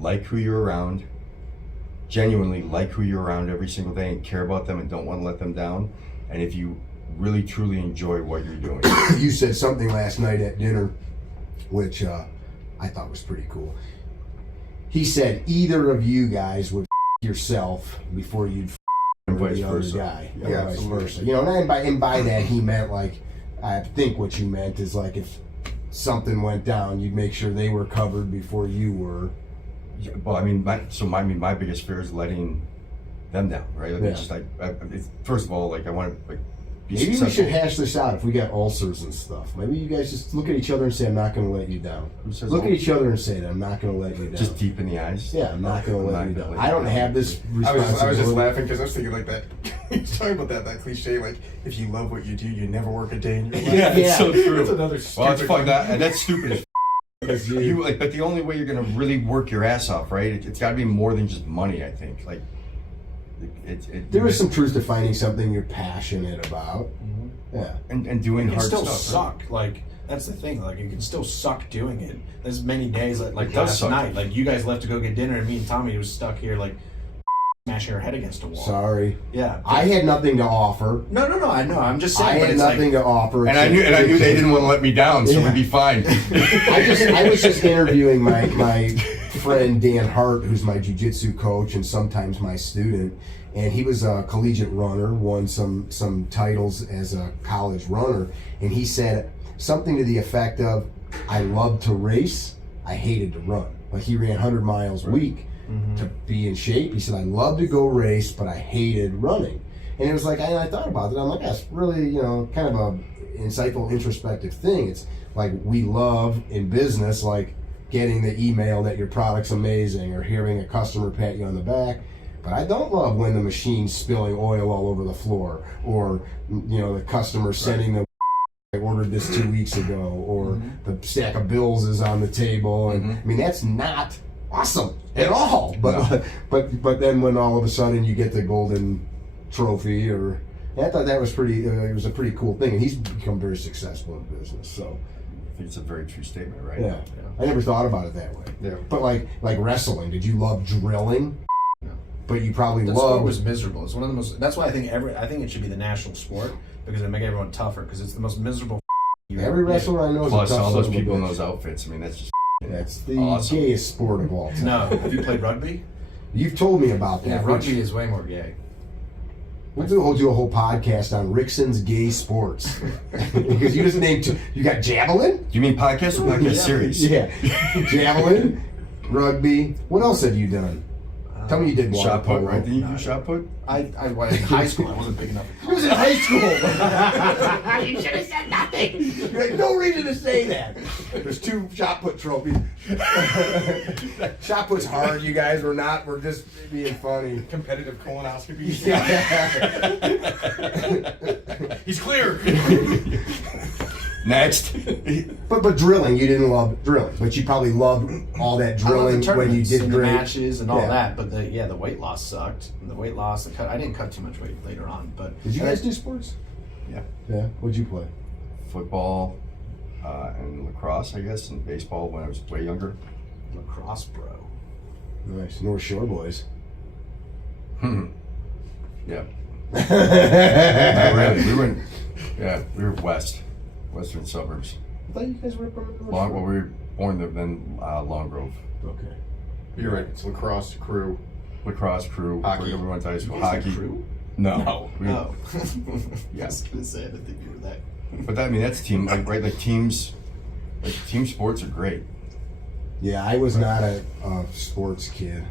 like who you're around, genuinely like who you're around every single day and care about them and don't want to let them down, and if you really truly enjoy what you're doing. You said something last night at dinner, which I thought was pretty cool. He said either of you guys would yourself before you'd And vice the other versa. guy. Yeah, or vice absolutely. versa. You know, and by that he meant like, I think what you meant is like if something went down, you'd make sure they were covered before you were. Yeah, well, I mean, my biggest fear is letting them down, right? Like, Yeah. it's just like, first of all, like I want to like be Maybe successful. we should hash this out if we got ulcers and stuff. Maybe you guys just look at each other and say, I'm not going to let you down. Who says Look at ulcers? each other and say that I'm not going to let you down. Just deep in the eyes. Yeah, I'm not going to let you down. I don't have this I was responsibility. just laughing because I was thinking like that. Talking about that cliche, like if you love what you do, you never work a day in your life. Yeah, it's so true. That's another stupid. Well, it's fuck that, and that's stupid. as Because you like, but the only way you're gonna really work your ass off, right? It's got to be more than just money. I think, like, there is some truth to finding something you're passionate about. Yeah. and doing It can hard still stuff. suck. Like that's the thing. Like it can still suck doing it. There's many days like It does last suck. night. Like you guys left to go get dinner, and me and Tommy was stuck here like smashing our head against a wall. Sorry. Yeah. I had nothing to offer. No. I know. I'm just I saying. but had it's nothing like, to offer. And I knew they didn't want to let me down, so Yeah. we'd be fine. I was just interviewing my friend Dan Hart, who's my jiu-jitsu coach and sometimes my student, and he was a collegiate runner, won some titles as a college runner, and he said something to the effect of, I love to race, I hated to run. Like he ran 100 miles a week to be in shape. He said, I love to go race, but I hated running. And it was like, I thought about it, I'm like, that's really, kind of a insightful, introspective thing. It's like we love in business, like getting the email that your product's amazing or hearing a customer pat you on the back. But I don't love when the machine's spilling oil all over the floor, or the customer sending the I ordered this 2 weeks ago, or the stack of bills is on the table, and I mean that's not awesome at all. But but then when all of a sudden you get the golden trophy, or I thought that was pretty. It was a pretty cool thing, and he's become very successful in business. So I think it's a very true statement, right? yeah, I never thought about it that way. Yeah. But like wrestling, did you love drilling? No. But you probably the sport loved. was miserable. It's one of the most. That's why I think it should be the national sport because it make everyone tougher because it's the most miserable. Every wrestler I know is Plus a tough all those son of a people in bitch. those outfits. I mean, that's just That's the awesome. gayest sport of all time. No, have you played rugby? You've told me about that. Yeah, which- rugby is way more gay. We'll do a whole podcast on Rickson's gay sports. Because you just named two. You got javelin? You mean podcast or podcast series? Yeah. Javelin, rugby. What else have you done? Tell me you did water Shot put, polo. right? Did you do shot put? I went in high school. I wasn't big enough. It was in high school. You should have said nothing. You had no reason to say that. There's 2 shot put trophies. Shot put's hard, you guys. We're just being funny. Competitive colonoscopy. He's clear. Next. But drilling, you didn't love drilling, but you probably loved all that I love the drilling when you tournaments did and the great matches and all Yeah. that. But the weight loss sucked. And the weight loss, I didn't cut too much weight later on. But Did you guys do sports? Yeah. Yeah. What'd you play? Football and lacrosse, I guess, and baseball when I was way younger. lacrosse, bro. Nice. North Shore boys. Yeah. Not really. We were western suburbs. I thought you guys were from North Well, Shore. we were born then Long Grove. Okay. You're right. It's lacrosse crew. Lacrosse crew. Hockey. We went to high school. You guys had Hockey. crew? No. We- No. Yeah. I was gonna say I didn't think you were that. But that's team, right? Like teams, team sports are great. Yeah, I was not a sports kid.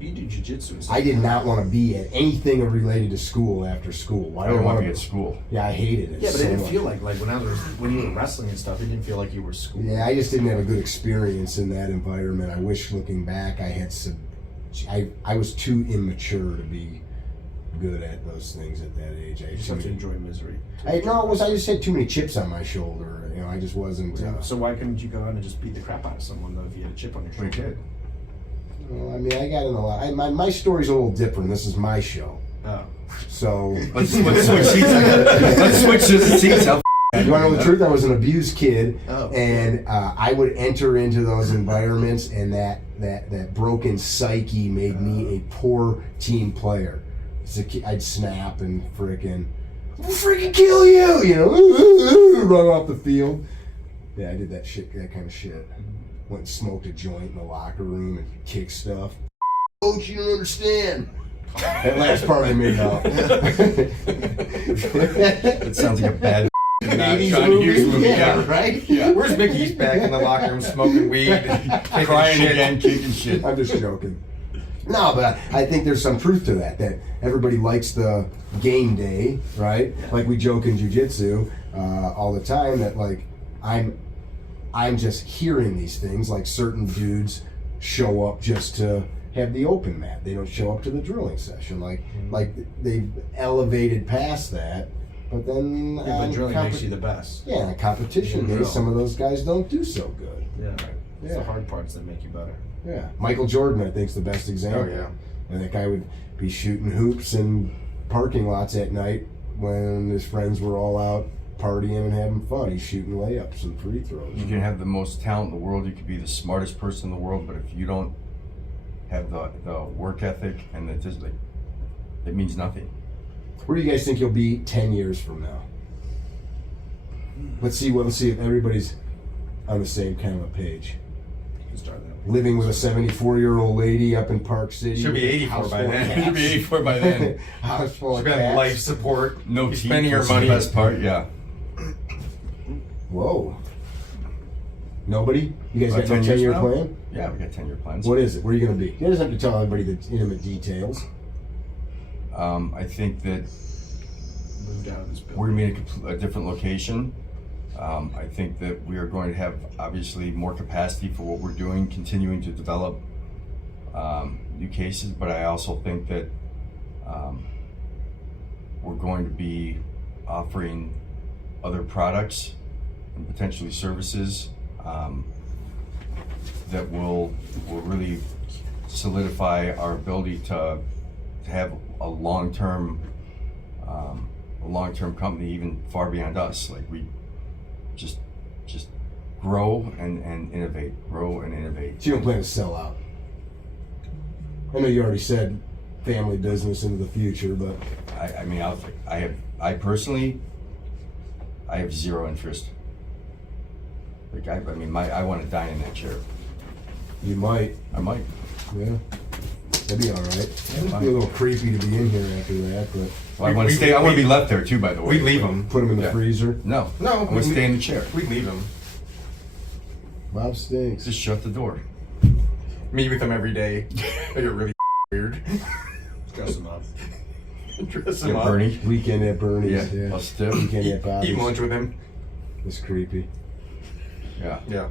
You do jujitsu and stuff. I did not want to be at anything related to school after school. I didn't want to be at school. Yeah, I hated it. Yeah, but so it didn't much. feel like when you were wrestling and stuff. It didn't feel like you were school. Yeah, I just didn't have a good experience in that environment. I wish, looking back, I had some. I was too immature to be good at those things at that age. You just have to enjoy misery. I just had too many chips on my shoulder. I just wasn't. So why couldn't you go out and just beat the crap out of someone though if you had a chip on your We shoulder? did. Well, I mean, I got in a lot. My story's a little different. This is my show, Oh. so Let's switch seats. Let's switch the seats. How You want to know the truth? I was an abused kid, Oh. and I would enter into those environments, and that broken psyche made me a poor team player. As a kid, I'd snap and freaking kill you, you know, run off the field. Yeah, I did that kind of shit. Went and smoked a joint in the locker room and kicked stuff. Coach, you don't understand. That last part I made up. That sounds like a bad 80s John Hughes movie. Yeah, right? Yeah. Where's Mickey? He's back in the locker room smoking weed, Crying shit. again, kicking shit. I'm just joking. No, but I think there's some truth to that everybody likes the game day, right? Like we joke in jiu-jitsu all the time that like I'm just hearing these things, like certain dudes show up just to have the open mat. They don't show up to the drilling session. Like they've elevated past that, but then Yeah, but drilling makes you the best. yeah, competition days, some of those guys don't do so good. Yeah. It's Yeah. the hard parts that make you better. Yeah, Michael Jordan, I think, is the best example. Oh, yeah. And that guy would be shooting hoops in parking lots at night when his friends were all out partying and having fun. He's shooting layups and free throws. You can have the most talent in the world. You could be the smartest person in the world, but if you don't have the work ethic and the just like, it means nothing. Where do you guys think you'll be 10 years from now? Let's see if everybody's on the same kind of a page. You can start that. Living with a 74-year-old lady up in Park City. Should be 84 House by full of then. cats. Should be 84 by then. House full of She's got cats. life support. No He's teeth spending her was the money. best part. Yeah. Whoa. Nobody? You guys Like got no 10 years 10-year now? plan? Yeah, we got 10-year plans. What is it? Where are you going to be? You doesn't have to tell everybody the intimate details. I think that Moved out of this building. we're going to be in a different location. I think that we are going to have obviously more capacity for what we're doing, continuing to develop new cases, but I also think that we're going to be offering other products and potentially services that will really solidify our ability to have a long-term company, even far beyond us. Like we just grow and innovate, So you don't plan to sell out? I know you already said family business into the future, but I personally have zero interest. Like I want to die in that chair. you might. I might. Yeah. That'd be all right. It'd fine. be a little creepy to be in here after that, but Well, I want to stay. I want to be left there too. By the way, We'd leave him. put them in the Yeah. freezer. No, No, I want to stay in the chair. We'd leave him. Bob stinks. Just shut the door. Meet with him every day. Make it really weird. Dress them up. Dress him Yeah, up. Bernie. Weekend at Bernie's. Yeah, Yeah. I'll stiff. Weekend at Eat Bobby's. lunch with him. It's creepy. Yeah. Yeah.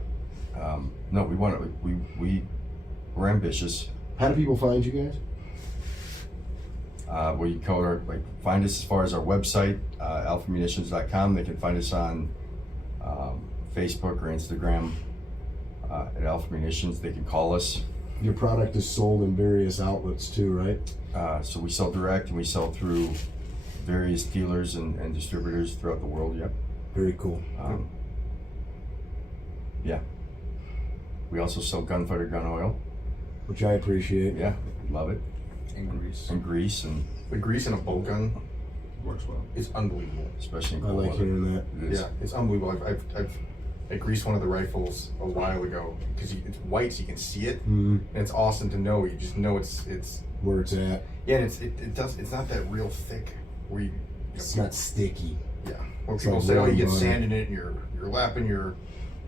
No, we want to. We're ambitious. How do people find you guys? We call our find us as far as our website, alphamunitions.com. They can find us on Facebook or Instagram at Alpha Munitions. They can call us. Your product is sold in various outlets too, right? So we sell direct and we sell through various dealers and distributors throughout the world. Yep. Very cool. Yeah. We also sell gunfighter gun oil. Which I appreciate. Yeah, love it. And grease. And grease, and The grease in a bolt gun Works well. is unbelievable. especially in I cold like weather. hearing that. It is. Yeah, it's unbelievable. I greased one of the rifles a while ago because it's white, so you can see it, Mm, and it's awesome to know. You just know it's where it's at. yeah, and it's not that real thick. Where you It's not sticky. yeah. When It's people like say, "Oh, you get butter. sand in it, and you're lapping your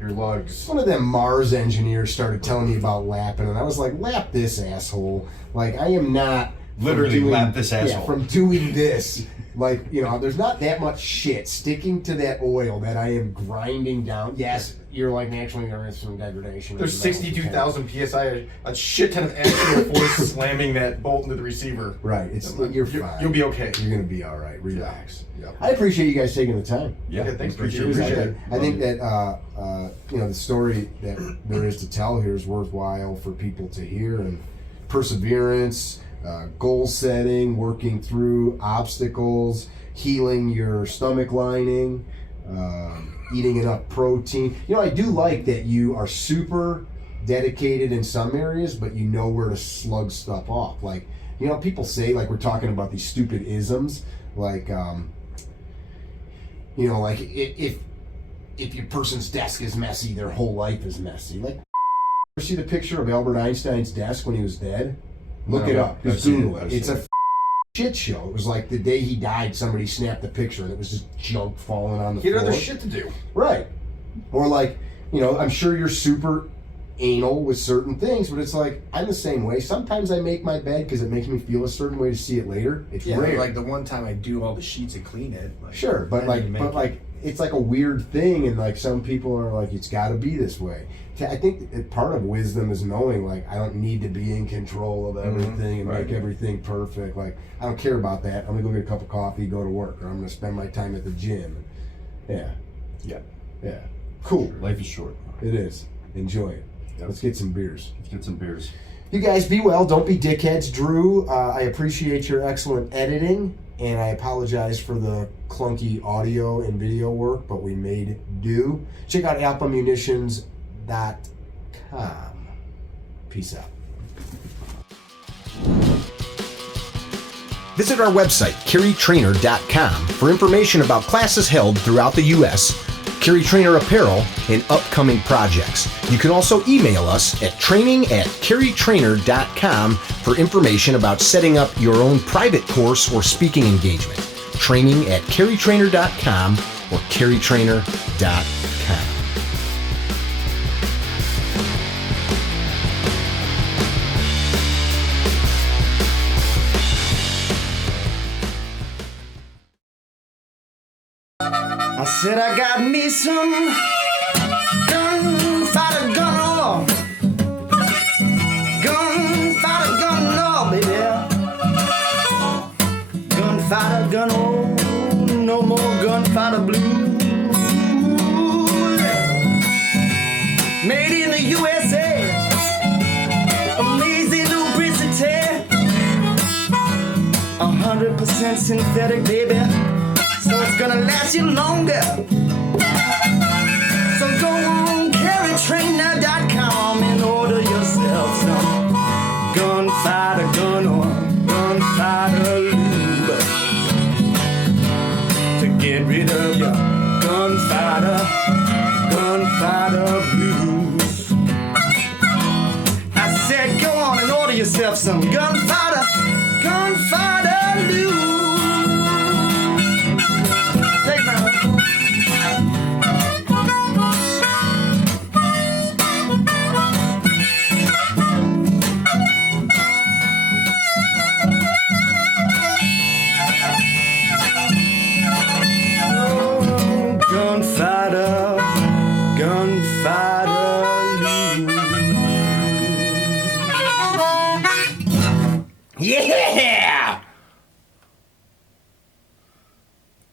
lugs." One of them Mars engineers started telling me about lapping, and I was like, lap this asshole. Like, I am not. from Literally lap this Yeah, asshole. from doing this. Like, there's not that much shit sticking to that oil that I am grinding down. Yes, you're like naturally there is some degradation. There's of the metal 62,000 psi, a shit ton of axial force slamming that bolt into the receiver. Right, you're fine. You'll be okay. You're gonna be all right. Relax. Yep. I appreciate you guys taking the time. Yeah, Okay, thanks. appreciate Appreciate it. it. I think that the story that there is to tell here is worthwhile for people to hear, and perseverance, goal setting, working through obstacles, healing your stomach lining, eating enough protein. You know, I do like that you are super dedicated in some areas, but you know where to slug stuff off. Like, you know, people say, like, we're talking about these stupid isms, like, you know, like if your person's desk is messy, their whole life is messy. Like, you see the picture of Albert Einstein's desk when he was dead? Look it up. Just Google it. It's a shit show. It was like the day he died, somebody snapped the picture and it was just junk falling on the floor. He had other shit to do. Right. Or like, you know, I'm sure you're super anal with certain things, but it's like, I'm the same way. Sometimes I make my bed because it makes me feel a certain way to see it later. It's rare. Like the one time I do all the sheets and clean it. Like, sure, but like it's like a weird thing, and like some people are like, it's got to be this way. I think part of wisdom is knowing, like, I don't need to be in control of everything and make everything perfect. Like, I don't care about that. I'm gonna go get a cup of coffee, go to work, or I'm gonna spend my time at the gym. Yeah. Cool. Life is short. It is. Enjoy it. Yep. Let's get some beers. You guys be well. Don't be dickheads. Drew, I appreciate your excellent editing, and I apologize for the clunky audio and video work, but we made do. Check out alphamunitions.com. Peace out. Visit our website, CarryTrainer.com, for information about classes held throughout the U.S., CarryTrainer apparel, and upcoming projects. You can also email us at training@CarryTrainer.com for information about setting up your own private course or speaking engagement. Training@CarryTrainer.com or CarryTrainer.com. I said I got me some gunfighter gun law. Gunfighter gun law, baby. Gunfighter gun law, no more gunfighter blues. Made in the USA, amazing lubricity, 100% synthetic, baby. So it's gonna last you longer. So go on CarryTrainer.com and order yourself some gunfighter gun or gunfighter lube to get rid of your gunfighter blues. I said go on and order yourself some gun